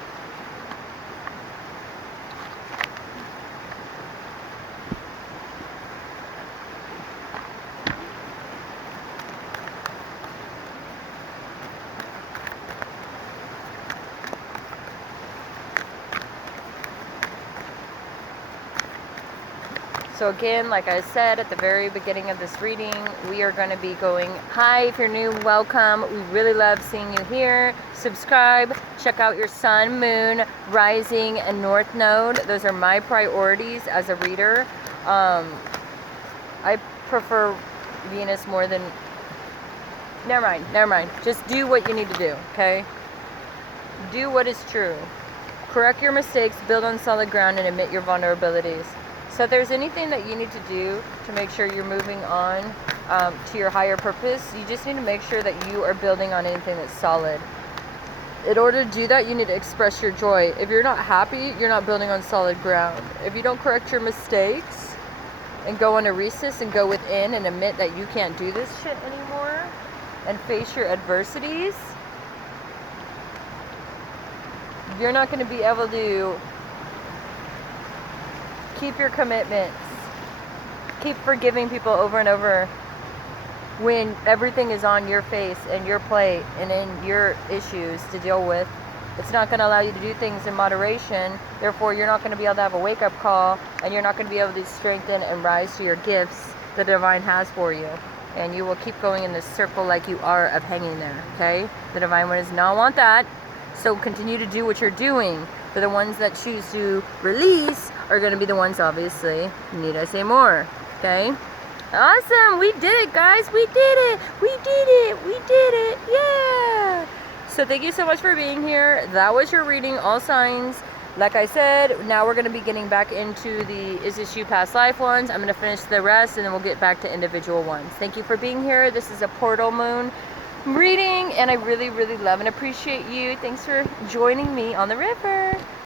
So again, like I said at the very beginning of this reading, we are going to be going, hi, if you're new, welcome. We really love seeing you here. Subscribe, check out your sun, moon, rising, and north node. Those are my priorities as a reader. I prefer Venus more than, never mind. Just do what you need to do, okay? Do what is true. Correct your mistakes, build on solid ground, and admit your vulnerabilities. So if there's anything that you need to do to make sure you're moving on to your higher purpose, you just need to make sure that you are building on anything that's solid. In order to do that, you need to express your joy. If you're not happy, you're not building on solid ground. If you don't correct your mistakes and go on a recess and go within and admit that you can't do this shit anymore and face your adversities, you're not going to be able to keep your commitments. Keep forgiving people over and over when everything is on your face and your plate and in your issues to deal with. It's not going to allow you to do things in moderation. Therefore, you're not going to be able to have a wake-up call, and you're not going to be able to strengthen and rise to your gifts the divine has for you. And you will keep going in this circle like you are of hanging there, okay? The divine one does not want that. So continue to do what you're doing. For the ones that choose to release are going to be the ones, obviously, need I say more, okay? Awesome, we did it, guys, we did it, yeah! So thank you so much for being here. That was your reading, all signs. Like I said, now we're going to be getting back into the Is This You Past Life ones. I'm going to finish the rest, and then we'll get back to individual ones. Thank you for being here. This is a portal moon reading, and I really, really love and appreciate you. Thanks for joining me on the river.